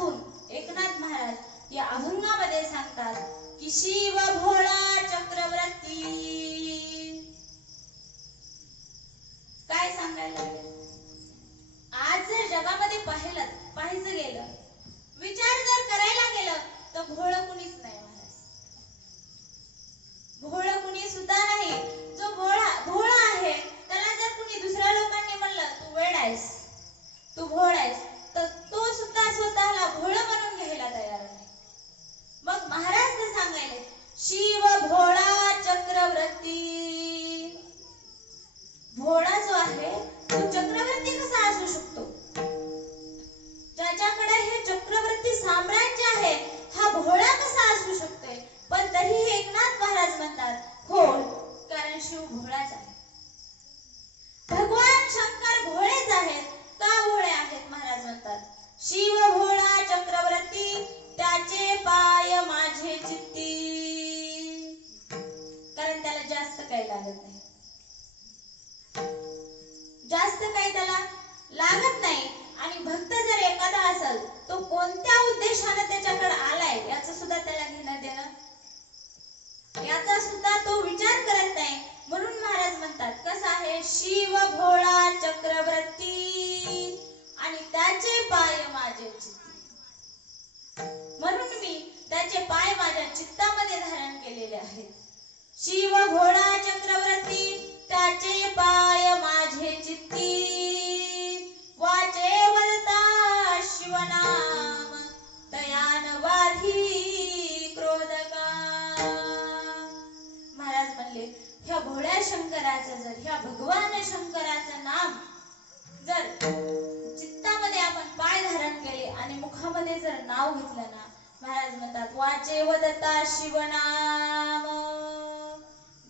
बसून एकनाथ महाराज या अभंगामध्ये सांगतात की शिव भोळा चक्रवर्ती. काय सांगायला लागले? आज जर जगामध्ये पाहायचं गेलं, विचार जर करायला गेलं, तर भोळं कुणीच नाही महाराज. भोळं कुणी सुद्धा नाही. जो भोळा आहे त्याला जर कुणी दुसऱ्या लोकांनी म्हणलं तू वेड आहेस, तू भोळ आहेस, तर तो सुद्धा स्वतःला भोळं म्हणून घ्यायला तयार नाही. मग महाराज तर सांगायले शिव भोळा चक्रवर्ती. भोळा जो आहे तो चक्रवर्ती कसा असू शकतो? ज्याच्याकडे हे चक्रवर्ती साम्राज्य आहे, हा भोळा कसा असू शकतोय? पण तरीही एकनाथ महाराज म्हणतात हो, कारण शिव भोळाच आहे. भगवान शंकर भोळेच आहेत. का भोळे आहेत? महाराज म्हणतात शिव भोळा चक्रवर्ती, त्याचे पाय माझे चित्ती. कारण त्याला जास्त काही लागत नाही, जास्त काही त्याला लागत नाही. आणि भक्त जर एखादा असेल, तो कोणत्या उद्देशाने त्याच्याकडे आलाय याचं सुद्धा त्याला घेणं देणं, याचा सुद्धा तो विचार करत नाही. म्हणून महाराज म्हणतात कसं आहे, शिव भोळा चक्रवर्ती आणि त्याचे पाय माझे चित्ती. म्हणून मी त्याचे पाय माझ्या चित्तामध्ये धारण केलेले आहेत. शिव भोळा चक्रवर्ती, त्याचे पाय माझे चित्ती. वाचे वदता शिवनाम, दयान वाधी क्रोध काम. महाराज म्हणले ह्या भोळ्या शंकराचं जर, ह्या भगवान शंकराचं नाम जर चित्तामध्ये आपण पाय धारण केले आणि मुखामध्ये जर नाव घेतलं ना, महाराज म्हणतात वाचे वदता शिवनाम.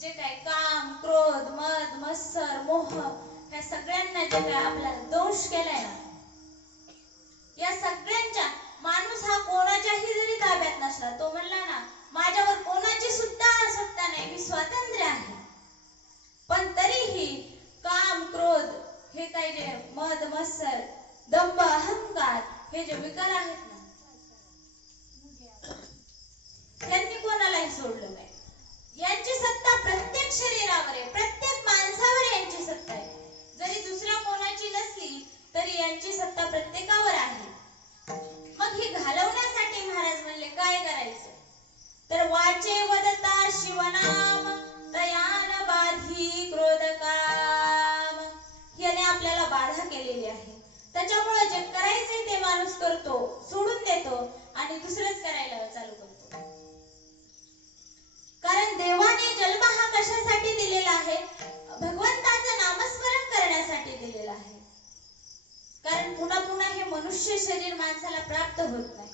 जे काय काम, क्रोध, मद, मत्सर, मोह, ह्या सगळ्यांना जे काय आपल्याला दोष केलाय ना, या सगळ्यांच्या, माणूस हा कोणाच्याही जरी ताब्यात नसला, तो म्हणला ना माझ्यावर कोणाची सुद्धा सत्ता नाही, मी स्वतंत्र आहे, पण तरीही काम, क्रोध, हे काही जे मद, मत्सर, दंभ, अहंकार, हे जे विकार आहेत ना, त्यांनी कोणालाही सोडलं नाही. यांची सत्ता प्रत्येक शरीरावर आहे, प्रत्येक माणसावर यांची सत्ता आहे. जरी दुसऱ्या कोणाची नसली तरी यांची सत्ता प्रत्येकावर आहे. मग ही घालवण्यासाठी महाराज म्हणले काय करायचं? तर वाचे वदता शिवनाम, दयान बाधी क्रोध काम. याने आपल्याला बाधा केलेली आहे. त्याच्यामुळे जे करायचे ते माणूस करतो, सोडून देतो आणि दुसरंच करायला चालू करतो. कारण देवाने जन्म हा कशासाठी दिलेला आहे? भगवंताचं नामस्मरण करण्यासाठी दिलेला आहे. कारण पुन्हा पुन्हा हे मनुष्य शरीर माणसाला प्राप्त होत नाही.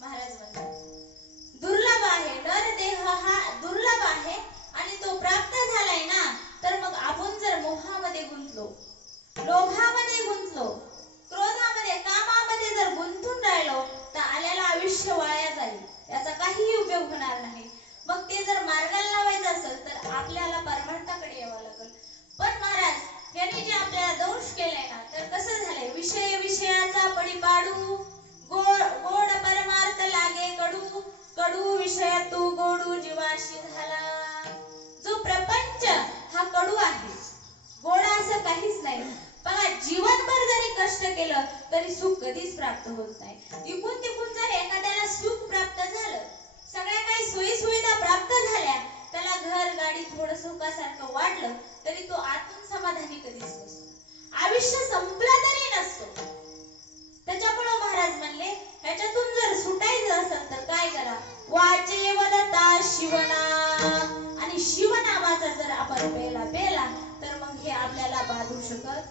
महाराज म्हणतात दुर्लभ आहे, नर देह हा दुर्लभ आहे आणि तो प्राप्त झालाय ना, तर मग आपण जर मोहामध्ये गुंतलो, लोभामध्ये गुंतलो, क्रोधामध्ये, कामामध्ये जर गुंतून राहिलो, तर आलेलं आयुष्य वाया जाईल, याचा काहीही उपयोग होणार नाही. मग ते जर मार्गाला लावायचं असेल तर आपल्याला परमार्थाकडे यावं लागेल. पण महाराज यांनी जे आपल्याला दोष केलाय ना, तर कसं झालंय, विषय विषयाचा पडी पाडू, गोड परमार्थ लागे कडू, कडू विषय तू गोडू जीवाशी झाला. जो प्रपंच हा कडू आहे, गोड असं काहीच नाही. बघा, जीवनभर जरी कष्ट केलं तरी सुख कधीच प्राप्त होत नाही. इकून तिकून जर एखाद्याला सुख प्राप्त झालं, सगळ्या काही सोयी सुविधा प्राप्त झाल्या, त्याला घर, गाडी, थोडं सुखासारखं वाटलं, तरी तो आतून समाधानी कधीच नसतो. आयुष्य संपलं तरी नसतो. त्याच्यामुळे महाराज म्हणले ह्याच्यातून जर सुटायचं असेल तर काय करा? वाचे वदता शिवनाम. आणि शिवनामाचा जर आपण पेला तर मग हे आपल्याला बाधू शकत,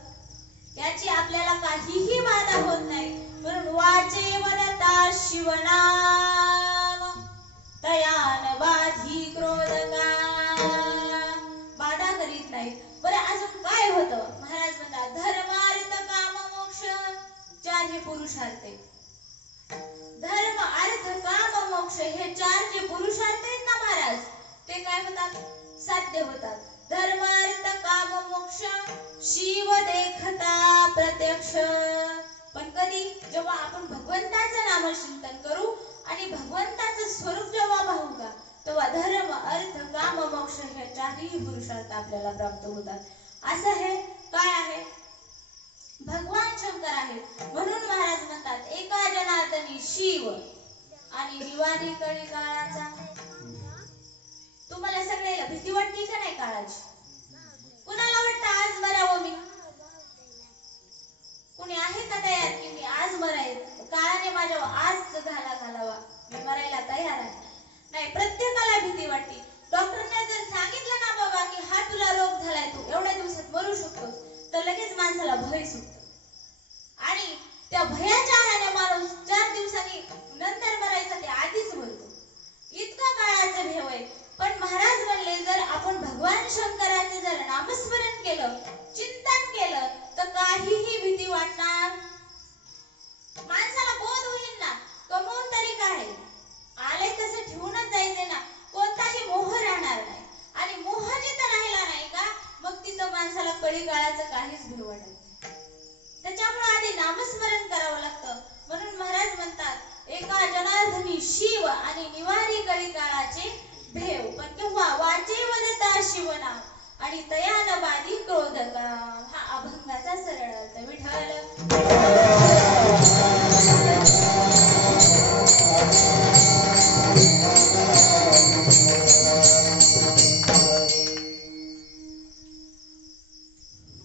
याची आपल्याला काहीही बाधा होत नाही. म्हणून वाचे वदता शिवनाम, दयान बाधी क्रोध काम. बाधा करीत नाही. बरं अजून काय होतं? महाराज म्हणतात धर्म अर्थ काम मोक्ष, चार हे पुरुषार्थ आहेत. धर्म अर्थ काम मोक्ष हे चार जे पुरुषार्थ आहेत ना महाराज, ते काय होतात? साध्य होतात. धर्म अर्थ काम मोक्ष शिव देखता प्रत्यक्ष. पण कधी जेव्हा आपण भगवंताचं नामचिंतन करू आणि भगवंताचं स्वरूप जेव्हा पाहू का, तेव्हा धर्म अर्थ काम मोक्ष हे चारही पुरुषार्थ आपल्याला प्राप्त होतात. असं हे काय आहे, भगवान शंकर आहेत. म्हणून महाराज म्हणतात एका जनार्दनी शिव आणि निवारी कळी काळाचा. तुम्हाला सगळ्याला भीती वाटते का नाही काळाची? कुणाला वाटतं आज मरावं मी? कुणी आहे का तयार की मी आज मराय, काळाने माझ्यावर आज घालावा, मी मरायला तयार आहे? नाही, प्रत्येकाला भीती वाटते. डॉक्टरने जर सांगितलं ना बाबा की हा तुला रोग झालाय, तू एवढ्या दिवसात मरू शकतोस, तर लगेच माणसाला भय सुटतो आणि त्या भयाच्या आहाने माणूस 4 दिवसांनी नंतर मरायचा ते आधीच मरतो. इतका काळाचं भेव आहे. पण महाराज म्हणले जर आपण भगवान शंकराचे जर नामस्मरण केलं, चिंतन केलं, तर काहीही भीती वाटणार. माणसाला बोध होईल ना, कमवून तरी काय, आले तसं ठेवूनच जायचे ना, कोणताही मोह राहणार नाही. आणि मोह जिथं राहिला नाही का, मग तिथं माणसाला कळी काळाचं काहीच भेव वाटत नाही. त्याच्यामुळे आधी नामस्मरण करावं लागतं. म्हणून महाराज म्हणतात एका जनार्दनी शिव आणि निवारी कळी काळाचे भेव. पण केव्हा वाचे वदता शिवनाम आणि तयान बाधी क्रोधका. हा अभंगाचा सरळ अर्थ. विठ्ठल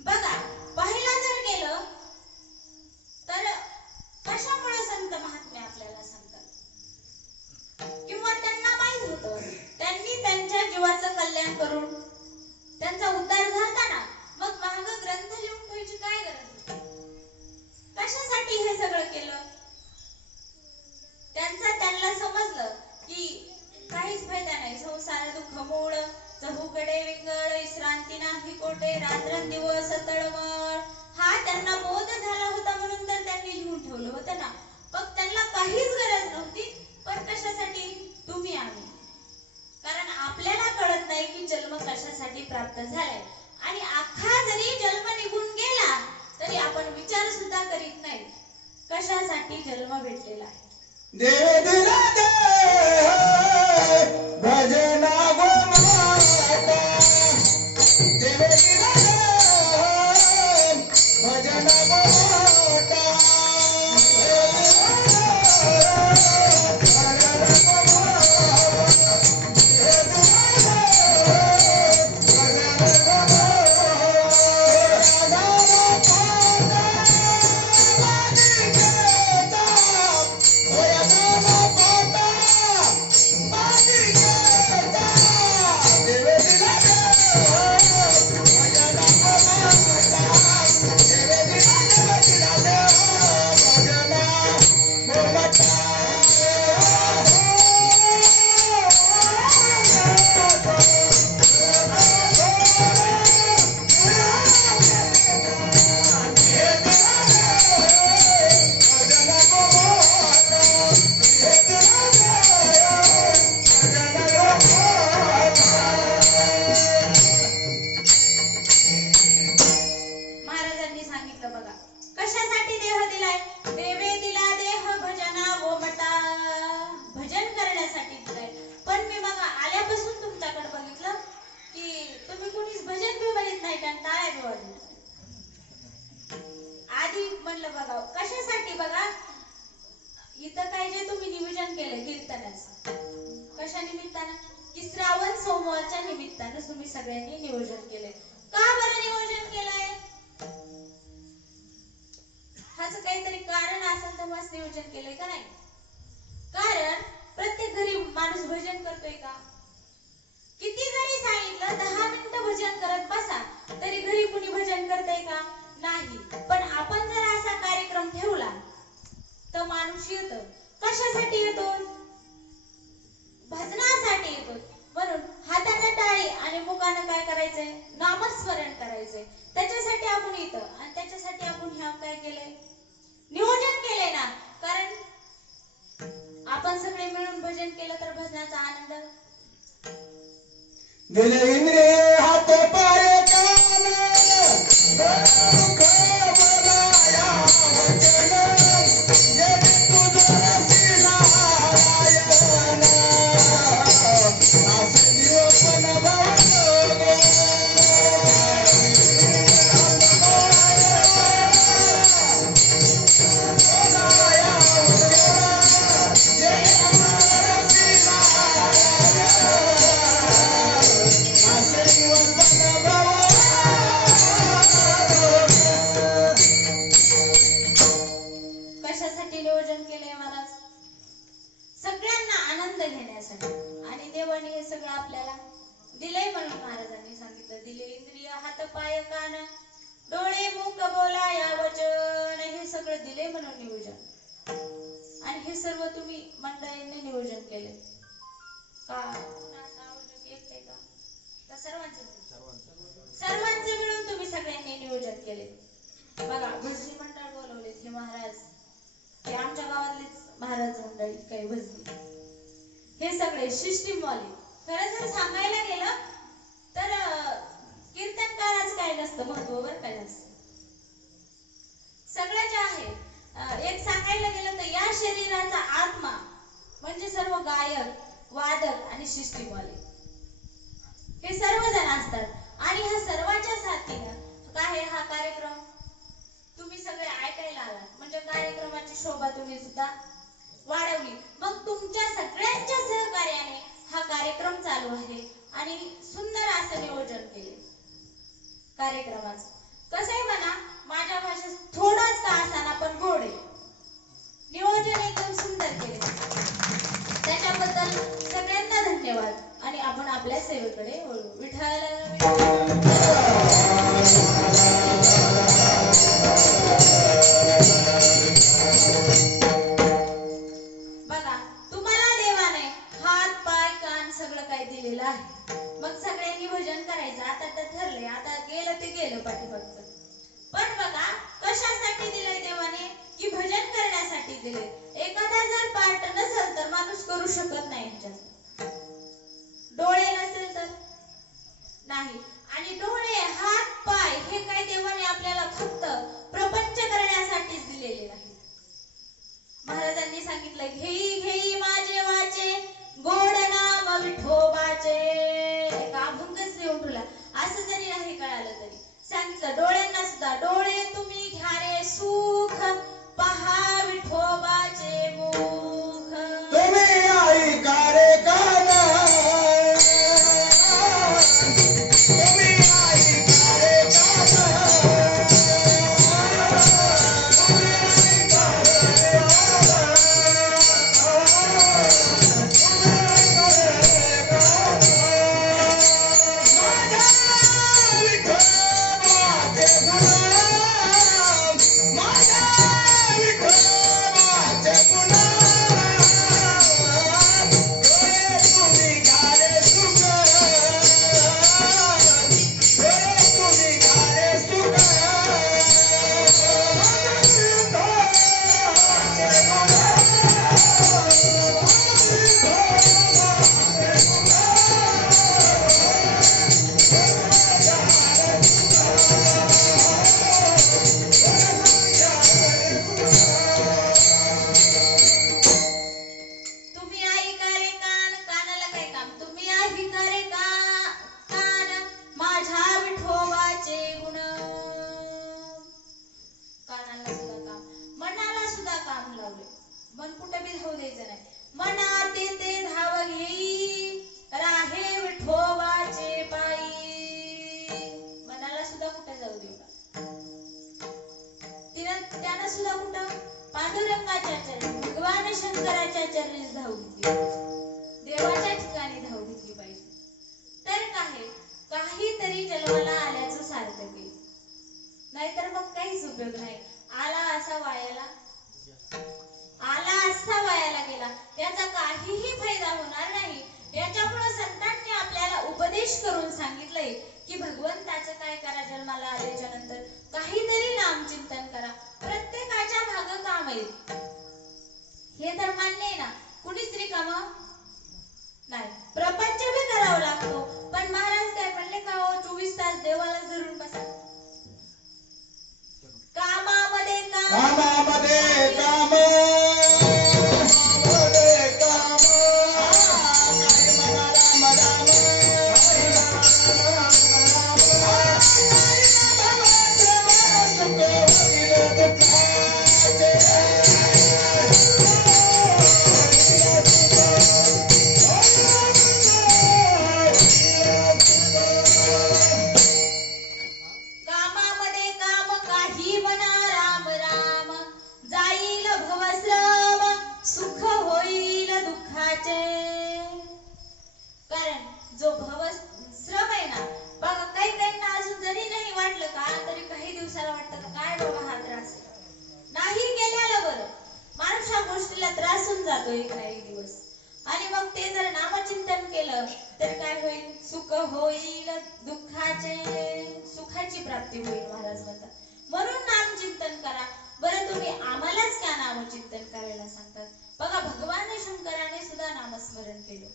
बघा, पाहिला जर गेलं तर कशामुळे संत महात्मे आपल्याला सांगतात, किंवा त्यांना माहित होतं, त्यांनी त्यांच्या जीवाचं कल्याण करून त्यांचा उद्धार झाला ना, मग महाग ग्रंथ लिहून ठेवायची काय गरज होती? कशासाठी हे सगळं केलं? त्यांना समजलं की काहीच फायदा नाही, संसार दुःख मूळ, चहूकडे विंगळ, विश्रांती नाही कोठे, रात्रंदिवस तळमळ. हा त्यांना बोध झाला होता, म्हणून तर त्यांनी लिहून ठेवलं होतं ना. मग त्यांना काहीच गरज नव्हती. पण कशासाठी? तुम्ही आम्ही. कारण आपल्याला कळत नाही की जन्म कशासाठी प्राप्त झालाय. आणि अख्खा जरी जन्म निघून गेला तरी आपण विचार सुद्धा करीत नाही कशासाठी जन्म भेटलेला आहे. देव दिला दे भजना गोमाता, देव दिला दे भजना गोमाता, म्हणलं बघा कशासाठी. बघा इथं काय जे तुम्ही नियोजन केलं कीर्तनाचं, कशा निमित्तानं? की श्रावण सोमवारच्या निमित्तानं तुम्ही सगळ्यांनी नियोजन केलंय. का बरं नियोजन केलंय? ह्याचं काहीतरी कारण असेल तेव्हाच नियोजन केलंय का नाही? कारण प्रत्येक घरी माणूस भजन करतोय का? किती जरी सांगितलं 10 मिनिटं भजन करत बसा तरी घरी कुणी भजन करतंय का? नाही. पण आपण जर असा कार्यक्रम ठेवला तर माणूस येतो. कशासाठी येतो? भजनासाठी येतो. म्हणून हाताने टाळी आणि मुखाने काय करायचंय? नामस्मरण करायचंय. त्याच्यासाठी आपण येतो आणि त्याच्यासाठी आपण ह्या काय केलंय? नियोजन केलंय ना. कारण आपण सगळे मिळून भजन केलं तर भजनाचा आनंद. दिले इंद्रिय हात पाय कान, दुःख बोलाया वचन नियोजन केलंय महाराज सगळ्यांना आनंद घेण्यासाठी आणि देवाने हे सगळं आपल्याला दिलंय म्हणून महाराजांनी सांगितलं दिले इंद्रिय हात पाय कान डोळे मुख बोला या वचन हे सगळं दिले म्हणून नियोजन आणि हे सर्व तुम्ही मंडळींनी नियोजन केले का एकटे का सर्वांचे मिळून तुम्ही सगळ्यांनी नियोजन केले बघा भजनी मंडळ बोलवले हे महाराज हे आमच्या गावातलेच महाराज मंडळी काही भजनी हे सगळे सिस्टीम वाले खरं जर सांगायला गेलं तर कीर्तनकाराच काय नसतं महत्व बरं काय नसतं सगळं जे आहे एक सांगायला गेलं तर या शरीराचा आत्मा म्हणजे सर्व गायक वादक आणि सिस्टीम वाले हे सर्वजण असतात आणि ह्या सर्वांच्या साथीनं काय हा कार्यक्रम तुम्ही सगळे ऐकायला आलात म्हणजे कार्यक्रमाची शोभा तुम्ही सुद्धा वाढवली मग तुमच्या सगळ्यांच्या सहकार्याने हा कार्यक्रम चालू आहे आणि सुंदर असं नियोजन केले कार्यक्रमाचं कसं आहे म्हणा माझ्या भाषेत थोडाच का असाना पण गोड आहे नियोजन एकदम सुंदर केले त्याच्याबद्दल सगळ्यांना धन्यवाद आणि आपण आपल्या सेवेकडे वळू विठ्ठल बघा तुम्हाला देवाने हात पाय कान सगळं काही दिलेलं आहे मग सगळ्यांनी भजन करायचं आता तर ठरले आता गेलं ते गेलं पाठीमागचं पण बघा कशासाठी दिलंय देवाने की भजन करण्यासाठी दिले एखादा जर पाठ नसेल तर माणूस करू शकत नाही ह्याच्यात डोळे नसेल तर नाही आणि डोळे हात पाय हे काही देवाने आपल्याला फक्त प्रपंच करण्यासाठीच दिलेले नाही महाराजांनी सांगितलं घेई घेई माझे वाचे गोड नाम विठोबाचे एक अभंगच लिहून ठेवला असं जरी नाही कळालं तरी सांगितलं डोळ्यांना सुद्धा डोळे तुम्ही घ्या रे सुख पहा विठोबाचे मुख तुम्ही ऐका रे काना तुम्ही ऐका रे काना देवाच्या ठिकाणी धाव घेतली पाहिजे तर काहीतरी जन्माला आल्याचं सार्थक आहे नाहीतर मग काहीच उपयोग नाही आला असा वायाला गेला त्याचा काहीही फायदा होणार नाही याच्यामुळे संतांनी आपल्याला उपदेश करून सांगितलंय की भगवंताचं काय करा जन्माला आल्याच्या नंतर काहीतरी नामचिंतन करा प्रत्येकाच्या भाग काम आहे हे तर मान्य आहे ना कुणीच रिकाम नाही प्रपंच भी करावा लागतो पण महाराज काय म्हणले का हो 24 तास देवाला धरून बसा कामामध्ये काम कामामध्ये काम काही म्हणा राम राम जाईल भवस जातो एक ना एक दिवस. आणि मग ते जर नामचिंतन केलं तर काय होईल? सुख होईल, सुखाची प्राप्ती होईल महाराज म्हणतात. म्हणून नामचिंतन करा. बरं तुम्ही आम्हालाच का नामचिंतन करायला सांगतात? बघा भगवान शंकराने सुद्धा नामस्मरण केलं.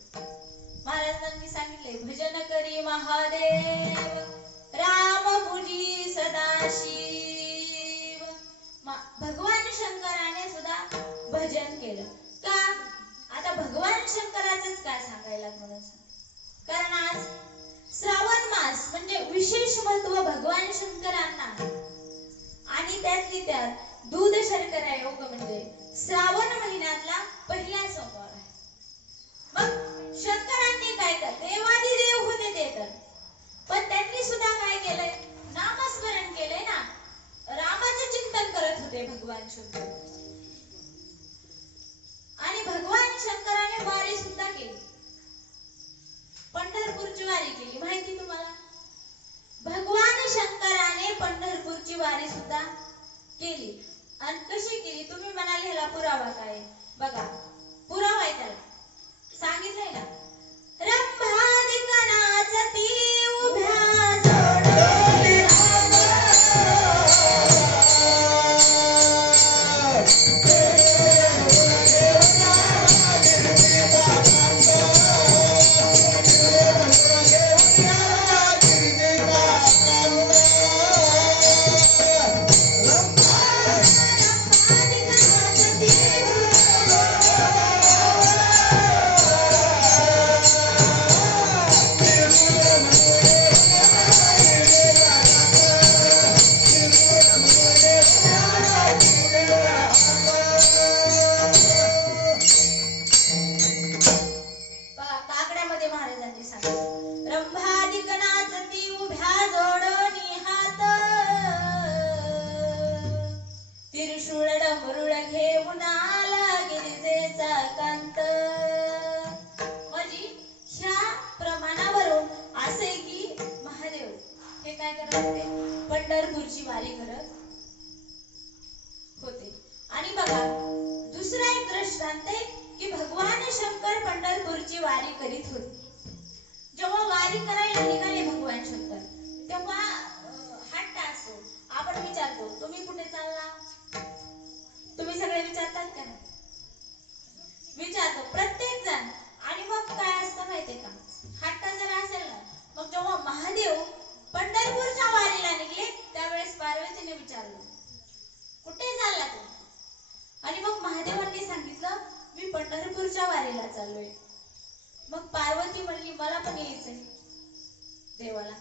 महाराजांनी सांगितले, भजन करी महादेव राम भुजी सदाशिव. भगवान शंकराने सुद्धा भजन केलं का? आता भगवान शंकराचंच काय सांगायला म्हणून सांग. कारण आज श्रावण मास म्हणजे विशेष महत्व भगवान शंकरांना आहे. आणि त्यातली त्यात दूध शर्करा योग म्हणजे श्रावण महिन्यातला पहिला सोमवार आहे. मग शंकरांनी काय कर, देवादी देव होते ते तर, पण त्यांनी सुद्धा काय केलंय? नामस्मरण केलंय ना. रामाचे चिंतन करत होते भगवान शंकर. आणि भगवान शंकराने वारी सुद्धा केली. पंढरपूरची वारी केली. माहिती तुम्हाला? भगवान शंकराने पंढरपूरची वारी सुद्धा केली. आणि कशी केली? तुम्ही म्हणाल ह्याला पुरावा काय? बघा पुरावा आहे त्याला. सांगितलंय ना, रंभादिक नाचती उभ्या जोडोनी पंढरपूरची वारी करत होते. आणि बघा दुसरा एक दृष्टांत आहे की भगवान शंकर पंढरपूरची वारी करीत होते. जेव्हा वारी करायला निघाले भगवान शंकर, तेव्हा हट्ट असतो. आपण विचारतो, तुम्ही कुठे चालला? तुम्ही सगळे विचारतात का? विचारतो प्रत्येक जण. आणि मग काय असतं माहितीये का? हट्ट जर असेल ना, मग जेव्हा महादेव पंढरपूरच्या वारीला निघले त्यावेळेस पार्वतीने विचारलं, कुठे चालला तू? आणि मग महादेवांनी सांगितलं, मी पंढरपूरच्या वारीला चाललोय. मग पार्वती म्हणली, मला पण यायचंय देवाला.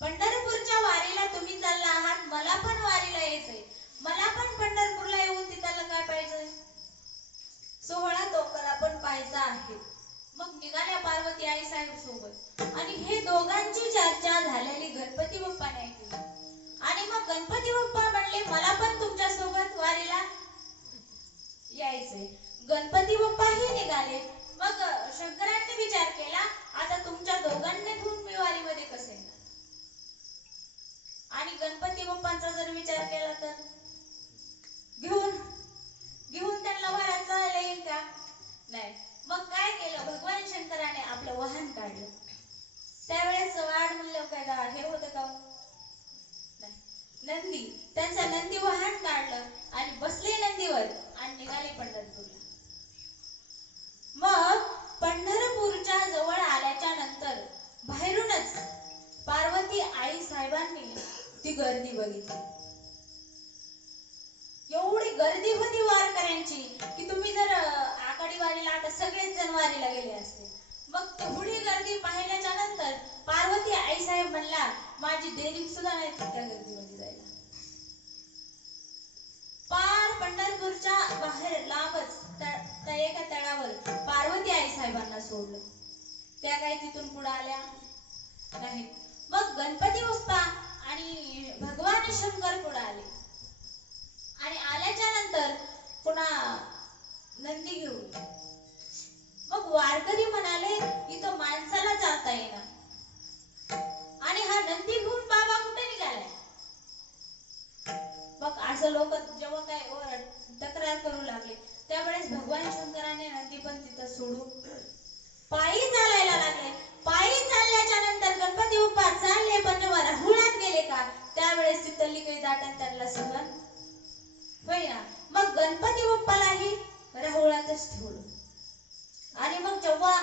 पंढरपूरच्या वारीला तुम्ही चालला आहात, मला पण वारीला यायचंय. मला पण पंढरपूरला येऊन तिथला काय पाहिजे? सोहळा तोकडा पण पाहायचा आहे. मग निघाल्या पार्वती आई साहेब सोबत. आणि हे दोघांची चर्चा झालेली गणपती बाप्पाने ऐकली. आणि मग गणपती बाप्पा म्हणले, मला पण तुमच्या सोबत वारीला यायचंय. गणपती बाप्पाही निघाले. मग शंकरांनी विचार केला, आता तुमच्या दोघांनी घेऊन मी वारीमध्ये कसे येणार? आणि गणपती बाप्पांचा जर विचार केला तर घेऊन त्यांना वाऱ्यात जायला येईल का? नाही. मग काय केलं? भगवान शंकराने आपलं वाहन काढलं. त्यावेळेस वाढ म्हणलं काय हे होतं का? नंदी. त्यांचं नंदी वाहन काढलं आणि बसले नंदीवर आणि निघाले पंढरपूरला. मग पंढरपूरच्या जवळ आल्याच्या नंतर बाहेरूनच पार्वती आई साहेबांनी ती गर्दी बघितली. एवढी गर्दी होती वारकऱ्यांची की तुम्ही जर आकाडी वारीला आता सगळेच जण वारीला गेले असते. मग तेवढी गर्दी पाहिल्याच्या नंतर पार्वती आई साहेब म्हणला, माझी देरी सुद्धा नाही त्या गर्दीमध्ये जायला. पार पंढरपूरच्या बाहेर लांबच त्या एका तळावर पार्वती आई साहेबांना सोडलं. त्या काही तिथून पुढे आल्या नाही. मग गणपती बाप्पा आणि भगवान शंकर पुढे आले. आणि आल्याच्या नंतर पुन्हा नंदी घेऊन. मग वारकरी म्हणाले, इथं माणसाला चालता येणार आणि हा नंदी घेऊन बाबा कुठे निघालाय? मग असं लोक जेव्हा काय तक्रार करू लागले त्यावेळेस भगवान सोडून पायी चालायला लागले. पायी चालल्याच्या नंतर गणपती बाप्पा चालले, पण जेव्हा राहुळात गेले का त्यावेळेस तिथली काही दाटण त्यांना सहन होईना. मग गणपती बाप्पालाही राहुळातच ठेवलं. आणि मग जेव्हा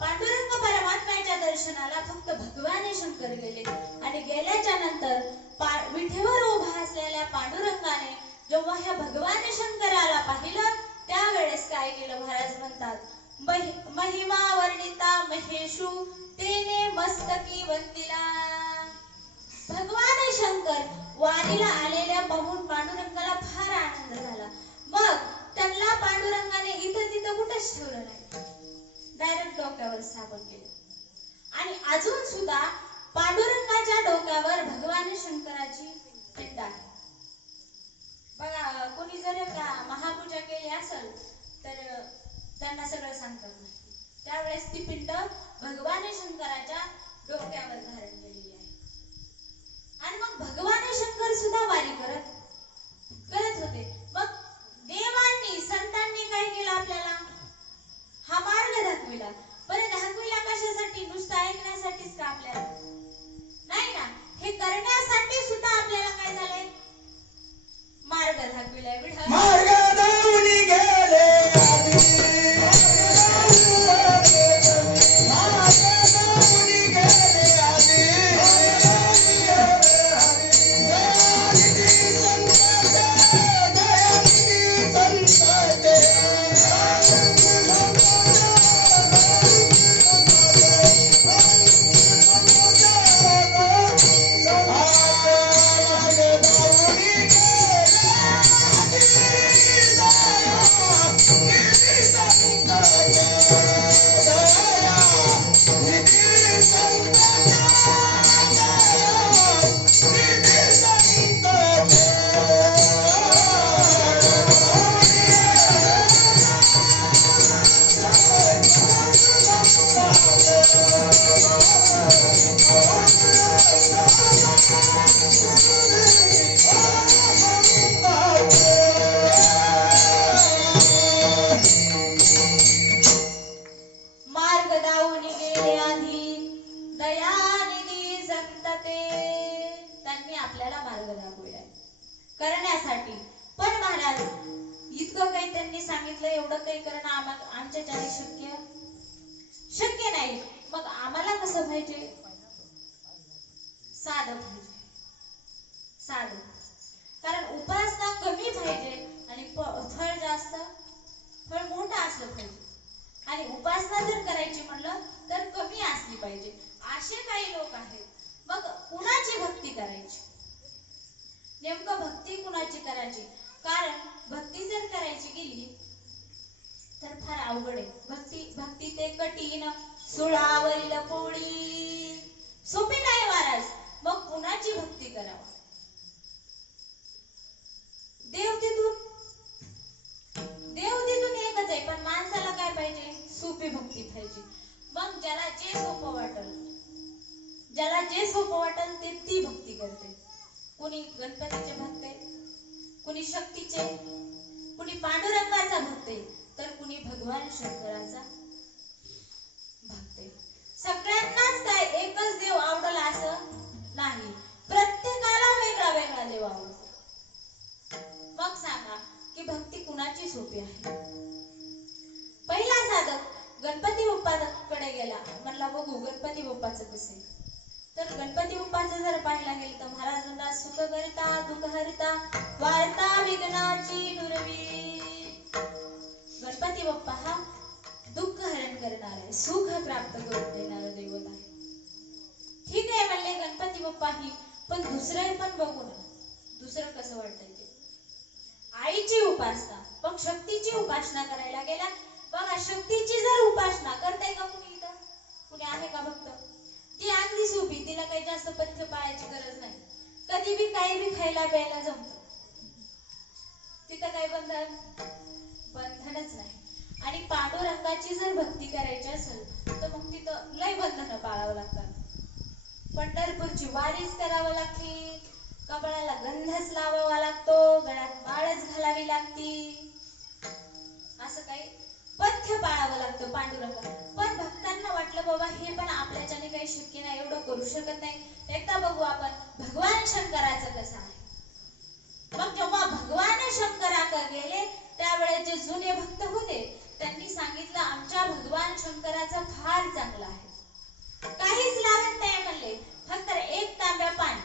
पांडुरंग परमात्म्याच्या दर्शनाला फक्त भगवान शंकर गेले आणि गेल्याच्या नंतर विठेवर उभा असलेल्या पांडुरंगाने जेव्हा ह्या भगवान शंकराला पाहिलं त्यावेळेस काय केलं महाराज म्हणतात, महिमा वर्णिता महेशू तेने मस्तकी वंदिला. भगवान शंकर वाणीला आलेल्या पाहून पांडुरंगाला फार आनंद झाला. मग त्यांना पांडुरंगाने इथं तिथं कुठेच ठेवलं नाही, डायरेक्ट डोक्यावर स्थापन केलं. आणि अजून सुद्धा पांडुरंगाच्या डोक्यावर भगवान शंकराची पिंड आहे. बघा, कोणी जर का महापूजा केली असेल तर त्यांना सगळं सांगतात माहिती. त्यावेळेस ती पिंड भगवान शंकराच्या डोक्यावर धारण केलेली आहे. आणि मग भगवान शंकर सुद्धा वारी करत होते. मग देवांनी संतांनी काय केलं, आपल्याला हा मार्ग दाखविला. बरं, दाखविला कशासाठी? नुसतं ऐकण्यासाठीच का आपल्याला? नाही ना, हे करण्यासाठी सुद्धा आपल्याला काय झालंय, मार्ग दाखविलाय. विठ्ठल मार्ग दावून गेले आधी, मार्ग दावून गेले आधी, दयानिधी संताचे त्यांनी आपल्याला मार्ग दाखविलाय करण्यासाठी. पण महाराज इतकं काही त्यांनी सांगितलं, एवढं काही करणं आमच्याच्याने शक्य नाही. मग आम्हाला कसं पाहिजे? साधं पाहिजे, साधं. कारण उपासना कमी पाहिजे आणि फळ जास्त, फळ मोठं असलं पाहिजे. आणि उपासना जर करायची म्हणलं तर कमी असली पाहिजे. असे काही लोक आहेत. मग कुणाची भक्ती करायची? नेमकं भक्ती कुणाची करायची? कारण भक्ती जर करायची गेली तर फार अवघड आहे. भक्ती ते कठीण सुळावरील पोळी, सोपी नाही महाराज. मग कुणाची भक्ती करावा? देव तिथून एकच आहे, पण माणसाला काय पाहिजे? सोपी भक्ती पाहिजे. मग ज्याला जे सोपं वाटेल ते ती भक्ती करते. कुणी गणपतीचे भक्त आहे, कुणी शक्तीचे, कुणी पांडुरंगाचा भक्त आहे, तर कुणी भगवान शंकराचा भक्त आहे. सगळ्यांनाच काय एकच देव आवडला असं नाही, प्रत्येकाला वेगळा वेगळा देव आवडतो. मग सांगा की भक्ती कुणाची सोपी आहे? पहिला साधक गणपती बाप्पाकडे गेला, म्हणला बघू गणपती बाप्पाचं कसं आहे. तर गणपती बाप्पाचं जर पाहायला गेलं तर महाराज म्हणतात, सुख करता दुःख हरता वार्ता विघ्नाची दुर्वी. गणपती बाप्पा हा दुःख हरण करणार आहे, सुख प्राप्त करून देणारा दैवत आहे. ठीक आहे म्हणले गणपती बाप्पा ही, पण दुसरं पण बघू ना, दुसरं कसं वाटतंय ते. आईची उपासना, मग शक्तीची उपासना करायला गेला. बघा, शक्तीची जर उपासना करताय का कुणी इथं? कुणी आहे का भक्त? ती अगदी सोपी, तिला काही जास्त पथ्य पाळायची गरज नाही. कधी बी काही बी खायला प्यायला जमतं, तिथं काही बंधनच नाही. आणि पांडुरंगाची जर भक्ती करायची असेल तर मग तिथं लय बंधनं पाळावं लागतात. पंढरपूरची वारीच करावं लागते, कपाळाला गंधच लावावा लागतो, गळ्यात माळच घालावी लागती, असं काही. पण पथ्य पाळावं लागतं पांडुरंग. पण भक्तांना वाटलं बाबा हे पण आपल्याच्याने काही शक्य नाही, एवढं करू शकत नाही, एकदा बघू आपण भगवान शंकराचं कसं आहे. मग जेव्हा भगवान शंकराकडे गेले त्यावेळेस जे जुने भक्त होते त्यांनी सांगितलं आमच्या भगवान शंकराचं फार चांगलं आहे, काहीच लागत नाही म्हणले, फक्त एक तांब्या पाणी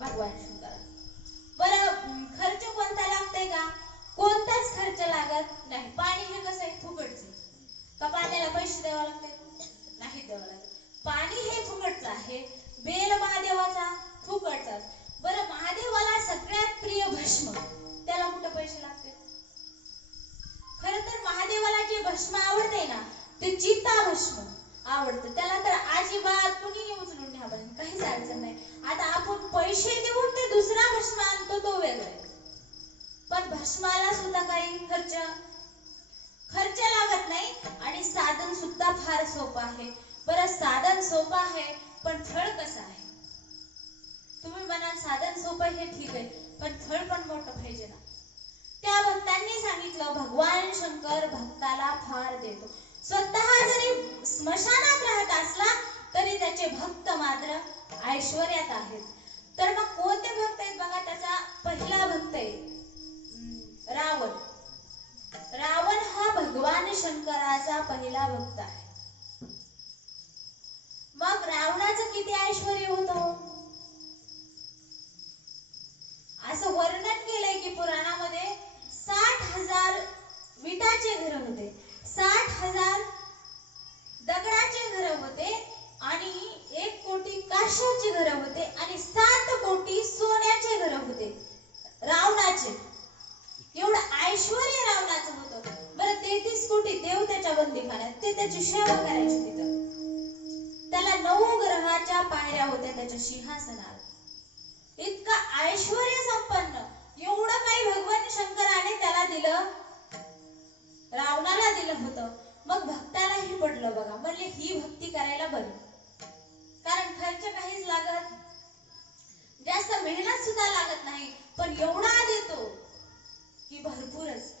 भगवान शंकरा. बरं खर्च कोणता लागतंय का? कोणताच खर्च लागत नाही. पाणी हे कसं आहे, फुकटचं का? पाण्याला पैसे द्यावे लागते? नाही द्यावं लागत. पाणी हे फुकटचं आहे. बेल महादेवाचा फुकटचा. बरं महादेवाला सगळ्यात प्रिय भस्म, त्याला कुठे पैसे लागते? खर तर महादेवाला जे भस्म आवडते ना ते चिता भस्म आवडतं, त्याला तर अजिबात कुणी उचलून न्यावं काहीच अडचण नाही. आता आपण पैसे देऊन ते दुसरा भस्म आणतो तो वेगळा, पण भस्माला सुद्धा काही खर्च लागत नाही आणि साधन सुद्धा फार सोपं आहे. बरं साधन सोपं आहे पण फळ कसं आहे? तुम्ही म्हणाल साधन सोपं हे ठीक आहे पण फळ पण मोठं पाहिजे ना. त्या भक्तांनी सांगितलं भगवान शंकर भक्ताला फार देतो. स्वतः जरी स्मशानात राहत असला तरी त्याचे भक्त मात्र ऐश्वर्यात आहेत. तर मग कोणते भक्त आहेत बघा, त्याचा पहिला भक्त आहे रावण. रावण हा भगवान शंकराचा पहिला भक्त आहे. मग रावणाचं किती ऐश्वर्य होतं असं वर्णन केलंय की पुराणामध्ये 60,000 विटाचे घर होते, 60,000 दगडाचे घर होते आणि 1 कोटी काश्याचे घर होते आणि 7 कोटी सोन्याचे घर होते रावणाचे. एवढं ऐश्वर्य रावणाचं होतं. बरं 33 कोटी देव त्याच्या बंदीखान्यात, ते त्याची सेवा करायची तिथं. त्याला 9 ग्रहाच्या पायऱ्या होत्या त्याच्या सिंहासनाला. इतका ऐश्वर्य संपन्न, एवढं काही भगवान शंकराने त्याला दिलं, रावणाला दिलं होतं. मग भक्तालाही पडलं बघा, म्हणले ही भक्ती करायला बरी, कारण खर्च काहीच लागत, जास्त मेहनत सुद्धा लागत नाही, पण एवढा देतो की भरपूरच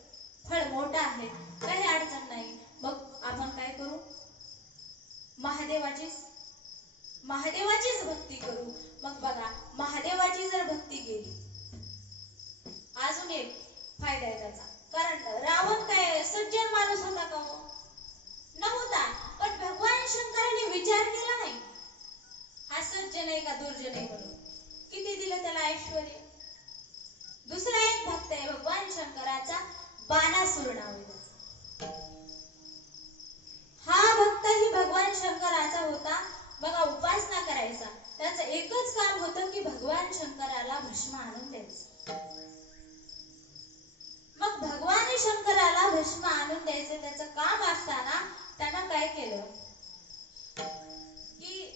फळ मोठा आहे, काही अडचण नाही. मग आपण काय करू? महादेवाचीच भक्ती करू. मग बघा महादेवाची जर भक्ती केली, अजून एक फायदा आहे त्याचा. कारण रावण काय सज्जन माणूस होता का? नव्हता. पण भगवान शंकराने विचार केला नाही हा सज्जन आहे का दुर्जन आहे म्हणून. किती दिलं त्याला ऐश्वर्य. दुसरा एक भक्त आहे भगवान शंकराचा, बाणासुर नाव आहे त्याचं. हा भक्तही भगवान शंकराचा होता. बघा उपासना करायचा, त्याचं एकच काम होतं की भगवान शंकराला भस्म आणून द्यायचं. मग भगवान शंकराला भस्म आणून द्यायचं त्याचं काम असताना त्यानं काय केलं की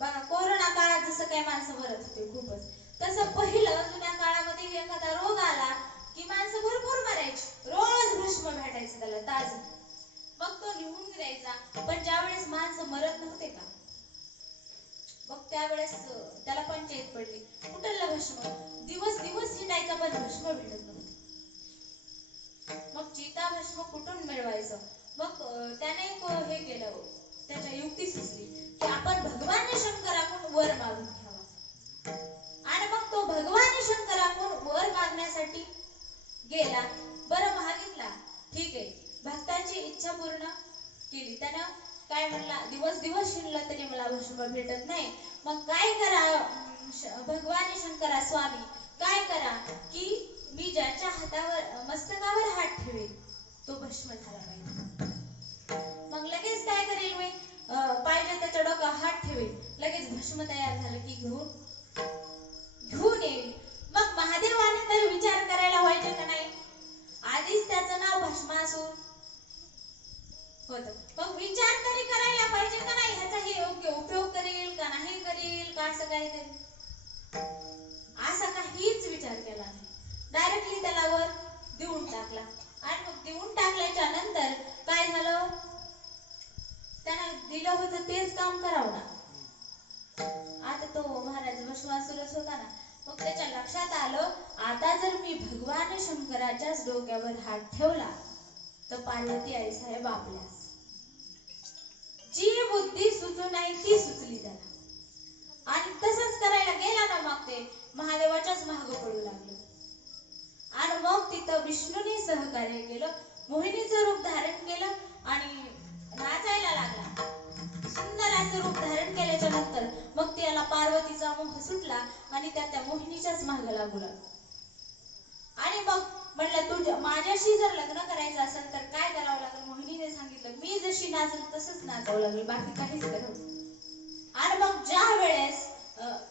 बघा कोरोना काळात जसं काय माणसं मरत होते खूपच, तसं पहिलं जुन्या काळामध्ये एखादा रोग आला की माणसं भरपूर मरायची, रोज भस्म भेटायचं त्याला ताज, मग तो लिहून द्यायचा. पण ज्यावेळेस माणसं मरत नव्हते का, मग त्यावेळेस त्याला पंचायत पडली, कुठलं भस्म, दिवस हिंडायचा पण भस्म भेटत नव्हतं. मग चिता भस्म कुठून मिळवायचं? मग त्याने एक हे केलं, त्याच्या युक्ती सुचली की आपण भगवान शंकराकडून वर मागून घ्यावा. आणि मग तो भगवान शंकराकडून वर मागण्यासाठी गेला. बरं मागितला, ठीक आहे, भक्ताची इच्छा पूर्ण केली. त्यानं काय म्हणला, दिवस हिंडला तरी मला भस्म भेटत नाही. मग काय करा भगवान शंकरा स्वामी, काय करा की मी ज्याच्या हातावर मस्तकावर हात ठेवेल तो भस्म झाला पाहिजे. मग लगेच काय करेल मी, पाहिजे त्याच्या डोक्यावर हात ठेवेल, लगेच भस्म तयार झालं की घेऊन येईल. मग महादेवाने तर विचार करायला व्हायचे का नाही, आधीच त्याचं नाव भस्मासूर होतं, मग विचार तरी करायला पाहिजे का नाही, ह्याचा हे योग्य उपयोग करेल का नाही करेल का, असं काहीतरी. असा काहीच विचार केला नाही, डायरेक्टली त्याला वर देऊन टाकला. आणि मग देऊन टाकल्याच्या नंतर काय झालं, त्यानं दिलं होतं तेच काम करावं ना. आता तो महाराज भस्मासुरच होता ना. मग त्याच्या लक्षात आलं, आता जर मी भगवान शंकराच्याच डोक्यावर हात ठेवला तर पार्वती आई साहेब आपल्यास. जी बुद्धी सुचू नाही ती सुचली त्याला आणि तसंच करायला गेला ना मग ते महादेवाच्याच मागे पडू लागलं. आणि मग तिथं विष्णूने सहकार्य केलं, मोहिनीचं रूप धारण केलं आणि नाचायला लागला. सुंदर असं रूप धारण केल्याच्या नंतर मग त्याला पार्वतीचा मोह सुटला आणि त्या मोहिनीच्याच मागे लागू लागला. आणि मग म्हटलं तुझ्या माझ्याशी जर लग्न करायचं असेल तर काय करावं लागेल. मोहिनीने सांगितलं मी जशी नाचेल तसंच नाचावं लागेल, बाकी काहीच करावं. आणि मग ज्या वेळेस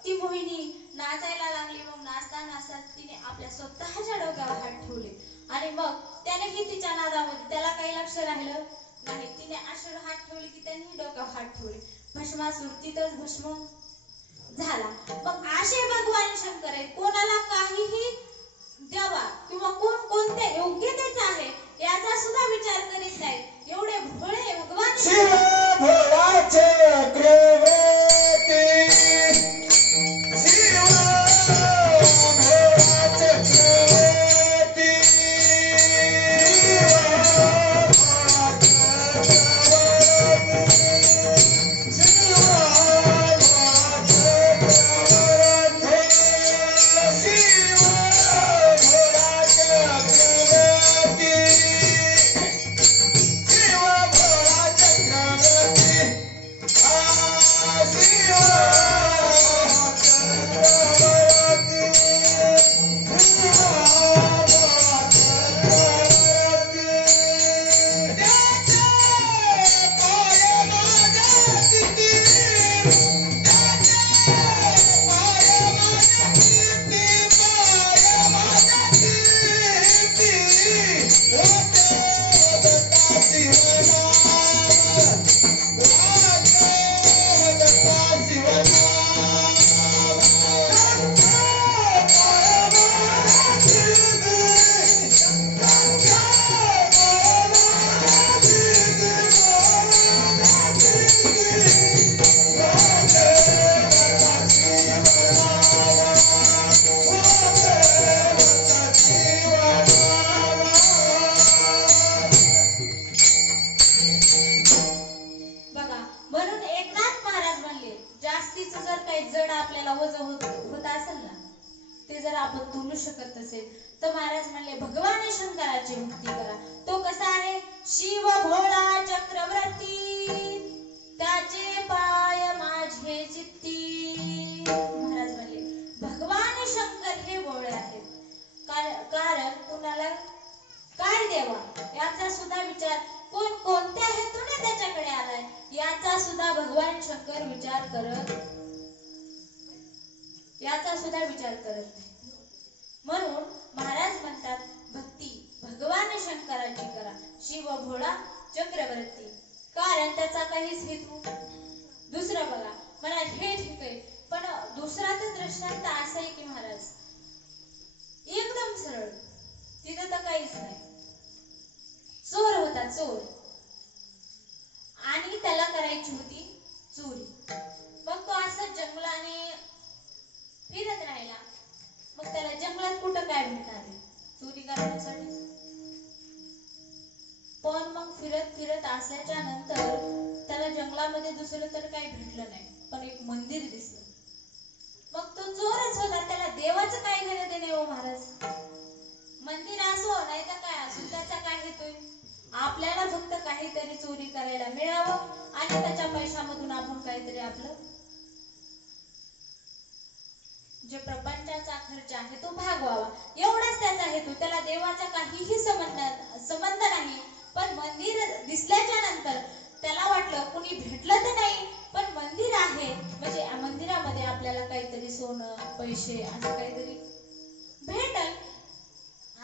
ती मोहिनी नाचायला लागली, मग नाचता नाचता तिने आपल्या स्वतःच्या डोक्यावर हात ठेवले आणि मग त्यानेही तिच्या नादामध्ये त्याला काही लक्ष राहिलं नाही. तिने अशी हात ठेवले की त्यांनी डोक्यावर हात ठेवले. भस्मासूर तिथंच भस्म झाला. मग असे भगवान शंकर आहेत, कोणाला काहीही द्यावा किंवा कोण कोणत्या योग्यतेचा आहे याचा सुद्धा विचार करीत नाहीत. एवढे भोळे भगवान शिव भोळा चक्रवर्ती, शिव भोळा चक्रवर्ती, शकत असेल तर महाराज म्हणले भगवान शंकराची भक्ती करा. तो कसा आहे? शिव भोळा चक्रवर्ती, त्याचे पाय माझे चित्ती. महाराज म्हणले भगवान शंकर हे भोळे आहेत. कारण कुणाला काय देवा याचा सुद्धा विचार, कोण कोणत्या हेतूने त्याच्याकडे आलाय याचा सुद्धा भगवान शंकर विचार करत नाही. म्हणून महाराज म्हणतात भक्ती भगवान शंकराची करा, शिव भोळा चक्रवर्ती, कारण त्याचा काहीच हेतू. दुसरं बघा मला हे ठीक आहे, पण दुसरा तर दृष्टांत असा आहे की महाराज एकदम सरळ, तिथं तर काहीच नाही. चोर होता चोर आणि त्याला करायची होती चोरी. मग तो असं जंगलाने फिरत राहिला. मग त्याला जंगलात कुठं काय भेटणार आहे चोरी करण्यासाठी. पण मग फिरत फिरत असल्याच्या नंतर त्याला जंगलामध्ये दुसरं तर काही भेटलं नाही, पण एक मंदिर दिसलं. मग तो चोरच होता, त्याला देवाचं काय घेणं देणे हो महाराज. मंदिर असो नाही तर काय असो त्याचा काय हेतोय. आपल्याला फक्त काहीतरी चोरी करायला मिळावं आणि त्याच्या पैशामधून आपण काहीतरी आपलं जे प्रपंचाचा खर्च आहे तो भागवावा, एवढाच त्याचा हेतू. त्याला देवाचा काहीही संबंध नाही. पण मंदिर दिसल्याच्या नंतर त्याला वाटलं कुणी भेटलं तर नाही, पण मंदिर आहे म्हणजे मंदिरामध्ये आपल्याला काहीतरी सोनं पैसे असं काहीतरी भेटल,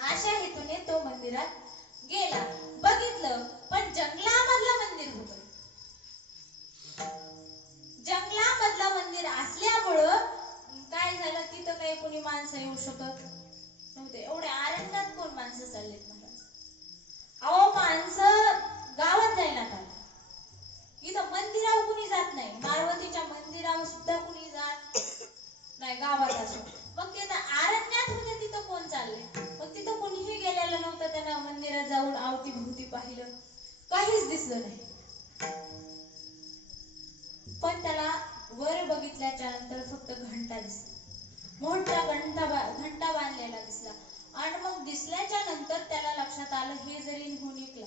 अशा हेतूने तो मंदिरात गेला. बघितलं पण जंगलामधलं मंदिर होतं. जंगलामधलं मंदिर असल्यामुळं काय झालं, तिथं काही कोणी माणसं येऊ शकत नव्हते. एवढे अरण्यात कोण माणसं चाललेत महाराज. अहो माणसं गावात जायला पाहिजे. इथं मंदिरावर कुणी जात नाही, पार्वतीच्या मंदिरावर सुद्धा कुणी जात नाही गावात असो. मग तिथं अरण्यात होते, तिथं कोण चालले. मग तिथं कोणीही गेलेलं नव्हतं. त्यांना मंदिरात जाऊन अवतीभोवती पाहिजे बघितलं, काहीच दिसलं नाही. पण त्याला वर बघितल्याच्या नंतर फक्त घंटा दिसला, मोठा घंटा बांधलेला दिसला. आणि मग दिसल्याच्या नंतर त्याला लक्षात आलं, हे जरी निघून निघला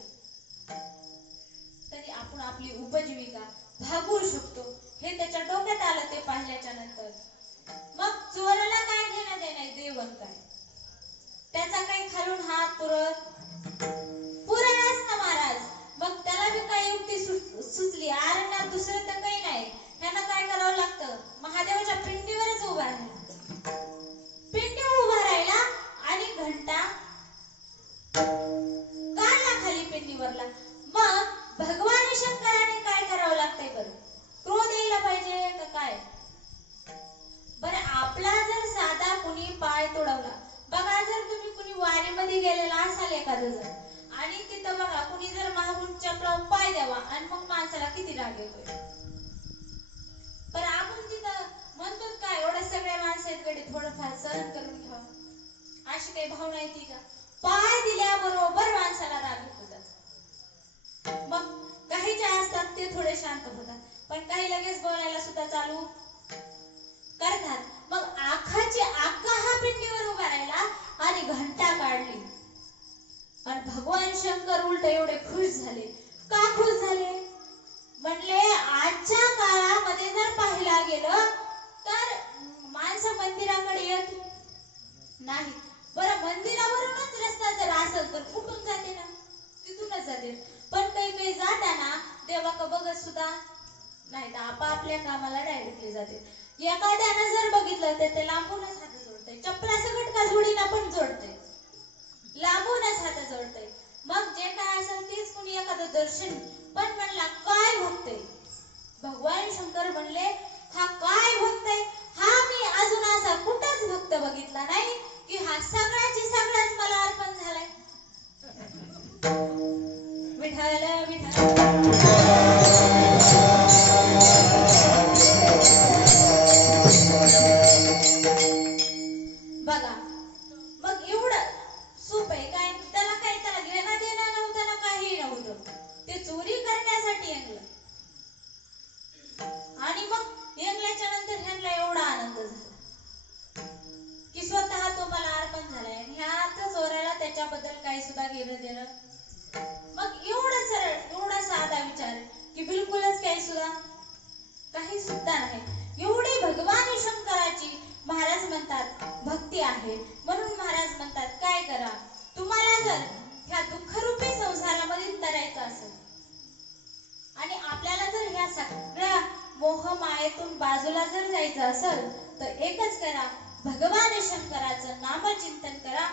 तरी आपण आपली उपजीविका भागवू शकतो. हे त्याच्या डोक्यात आलं. ते पाहिल्याच्या नंतर मग चोराला काय घेणं देणं, देवण काय, त्याचा काही खालून हात पुराणाच ना महाराज. मग त्याला बी काही युक्ती सुचली. अरण्यात दुसरं तर काही नाही, ह्यानं काय करावं लागतं, महादेवाच्या पिंडीवरच उभा राहिला. पिंडीवर उभा राहिला आणि घंटा काढला खाली पिंडीवरला. मग भगवान शंकराने काय करावं लागतंय बरं, क्रोध यायला पाहिजे का काय बरं. आपला जर साधा कुणी पाय तोडवला, बघा जर तुम्ही कुणी वारीमध्ये गेलेला असाल एखादं जण, आणि तिथं बघा कुणी जर मागून चपलावून पाय द्यावा आणि मग माणसाला किती राग येतोय. पण आपण तिथं म्हणतो काय, एवढे सगळे माणसं आहेत कडे, थोडंफार सहन करून घ्यावं, अशी काही भावना येते का. पाय दिल्याबरोबर माणसाला राग येतो. मग काही जे असतात ते थोडे शांत होतात, पण काही लगेच बोलायला सुद्धा चालू करतात. मग आखा हा पिंडीवर उभा राहिला आणि घंटा काढली. आणि भगवान शंकर उलट एवढे खुश झाले. का खुश झाले म्हणले, आजच्या काळामध्ये जर पाहिला गेलं तर माणसं मंदिराकडे येत नाही. बरं, मंदिरावरूनच रस्ता जर असेल तर कुठून जाते ना, तिथूनच जाते. पण काही जाताना देवाक बघत सुद्धा नाही, तर आपापल्या कामाला डायरेक्टली जाते. एखाद्यानं जर बघितलं तर ते लांबूनच हात जोडतंय, चपला सकट का जोडीला पण जोडतंय, लांबूनच हात जोडतंय. मग जे काय असेल तेच कुणी एखादं दर्शन पण म्हणला, काय भक्तय. भगवान शंकर म्हणले, हा काय भक्तय, हा मी अजून असा कुठंच भक्त बघितला नाही की हा सगळ्याची सगळाच मला अर्पण झालाय. विठ्ठल बघा, मग एवढं सूप आहे काय, त्याला घेणं देणं नव्हतं ना, काही नव्हतं. ते चोरी करण्यासाठी येंगलं. आणि मग येंगल्याच्या नंतर ह्यांना एवढा आनंद झाला की स्वतः तो मला अर्पण झालाय. ह्या चोराला त्याच्याबद्दल काही सुद्धा घेणं देणं. मग एवढं सरळ, एवढा साधा विचार की बिलकुलच काही सुद्धा नाही. एवढी भगवान शंकराची महाराज म्हणतात भक्ती आहे. म्हणून महाराज म्हणतात, काय करा, तुम्हाला जर ह्या दुःखरूपी संसारामध्ये तरायचं असेल आणि आपल्याला जर ह्या सगळ्या मोहमायेतून बाजूला जर जायचं असेल तर एकच करा, भगवान शंकराचं नामचिंतन करा.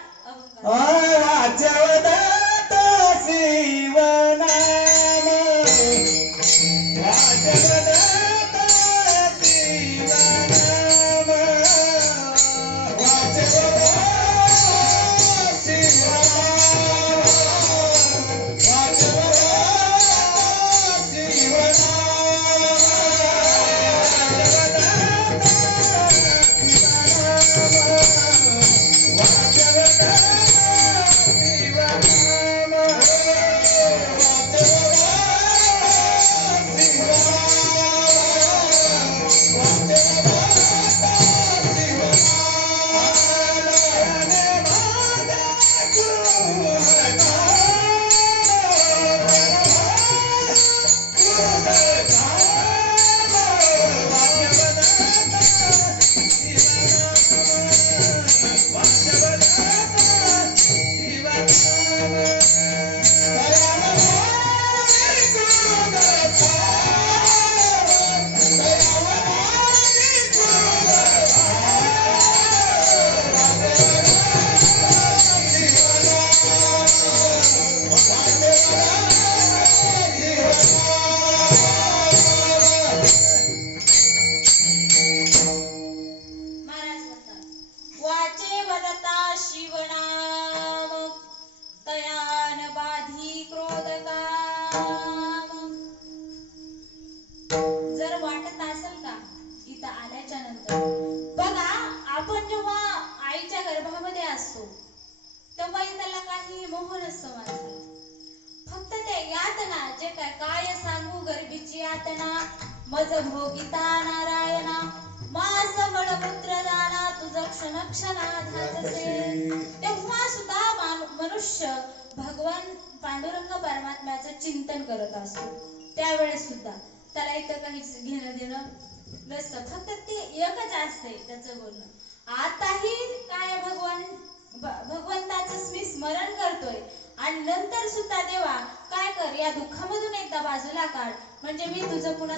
Shiva यातना जे काय सांगू गर्भीची यातना मज भोगिता नारायणा मास मळमूत्र दाना तुझ क्षण क्षणाधातसे. तेव्हा सुद्धा मनुष्य भगवान पांडुरंग परमात्म्याचं चिंतन करत असतो. त्यावेळेस सुद्धा त्याला इथं काहीच घेणं देणं नसतं, फक्त ते एकच असते त्याचं बोलणं. आताही काय भगवंताचं मी स्मरण करतोय आणि नंतर सुद्धा देवा काय कर या दुःखामधून एकदा बाजूला काढ म्हणजे मी तुझं पुन्हा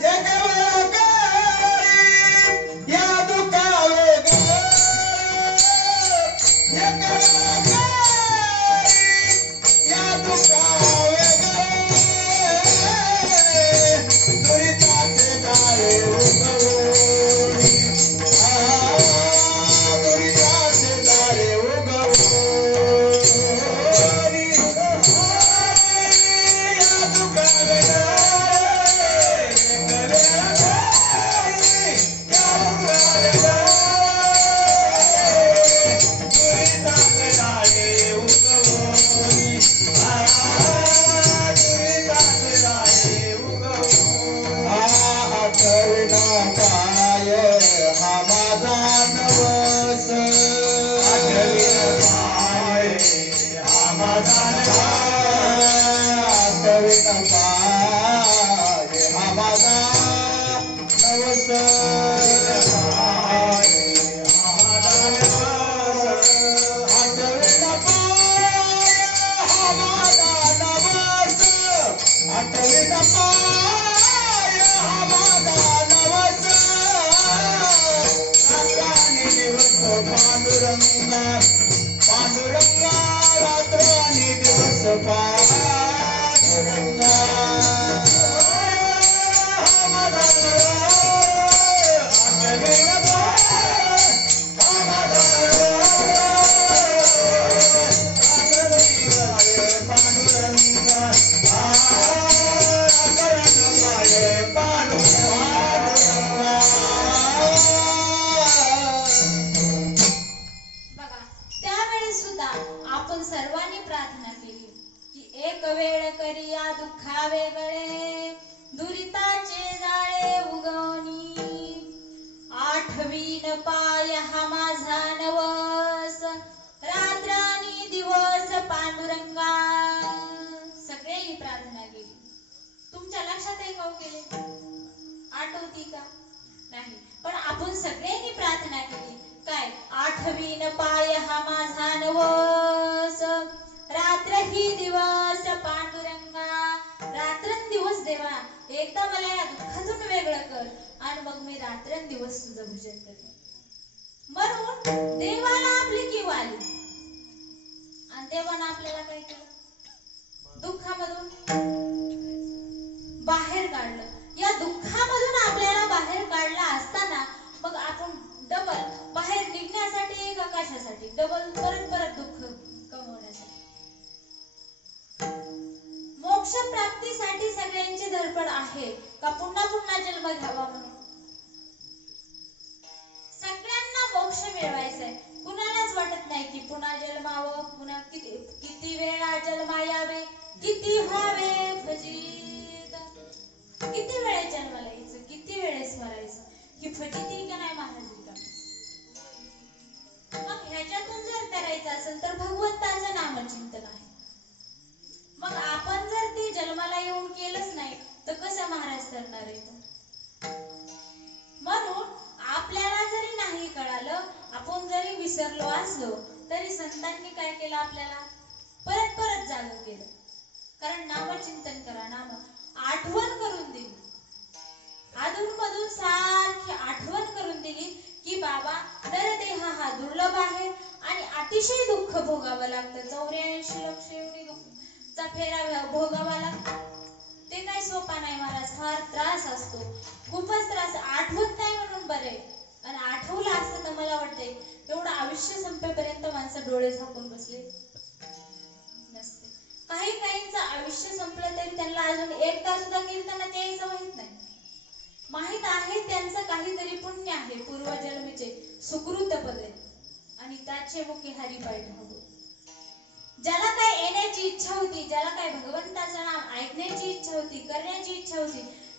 ज्याला काय येण्याची इच्छा होती, ज्याला काय भगवंताचं नाम ऐकण्याची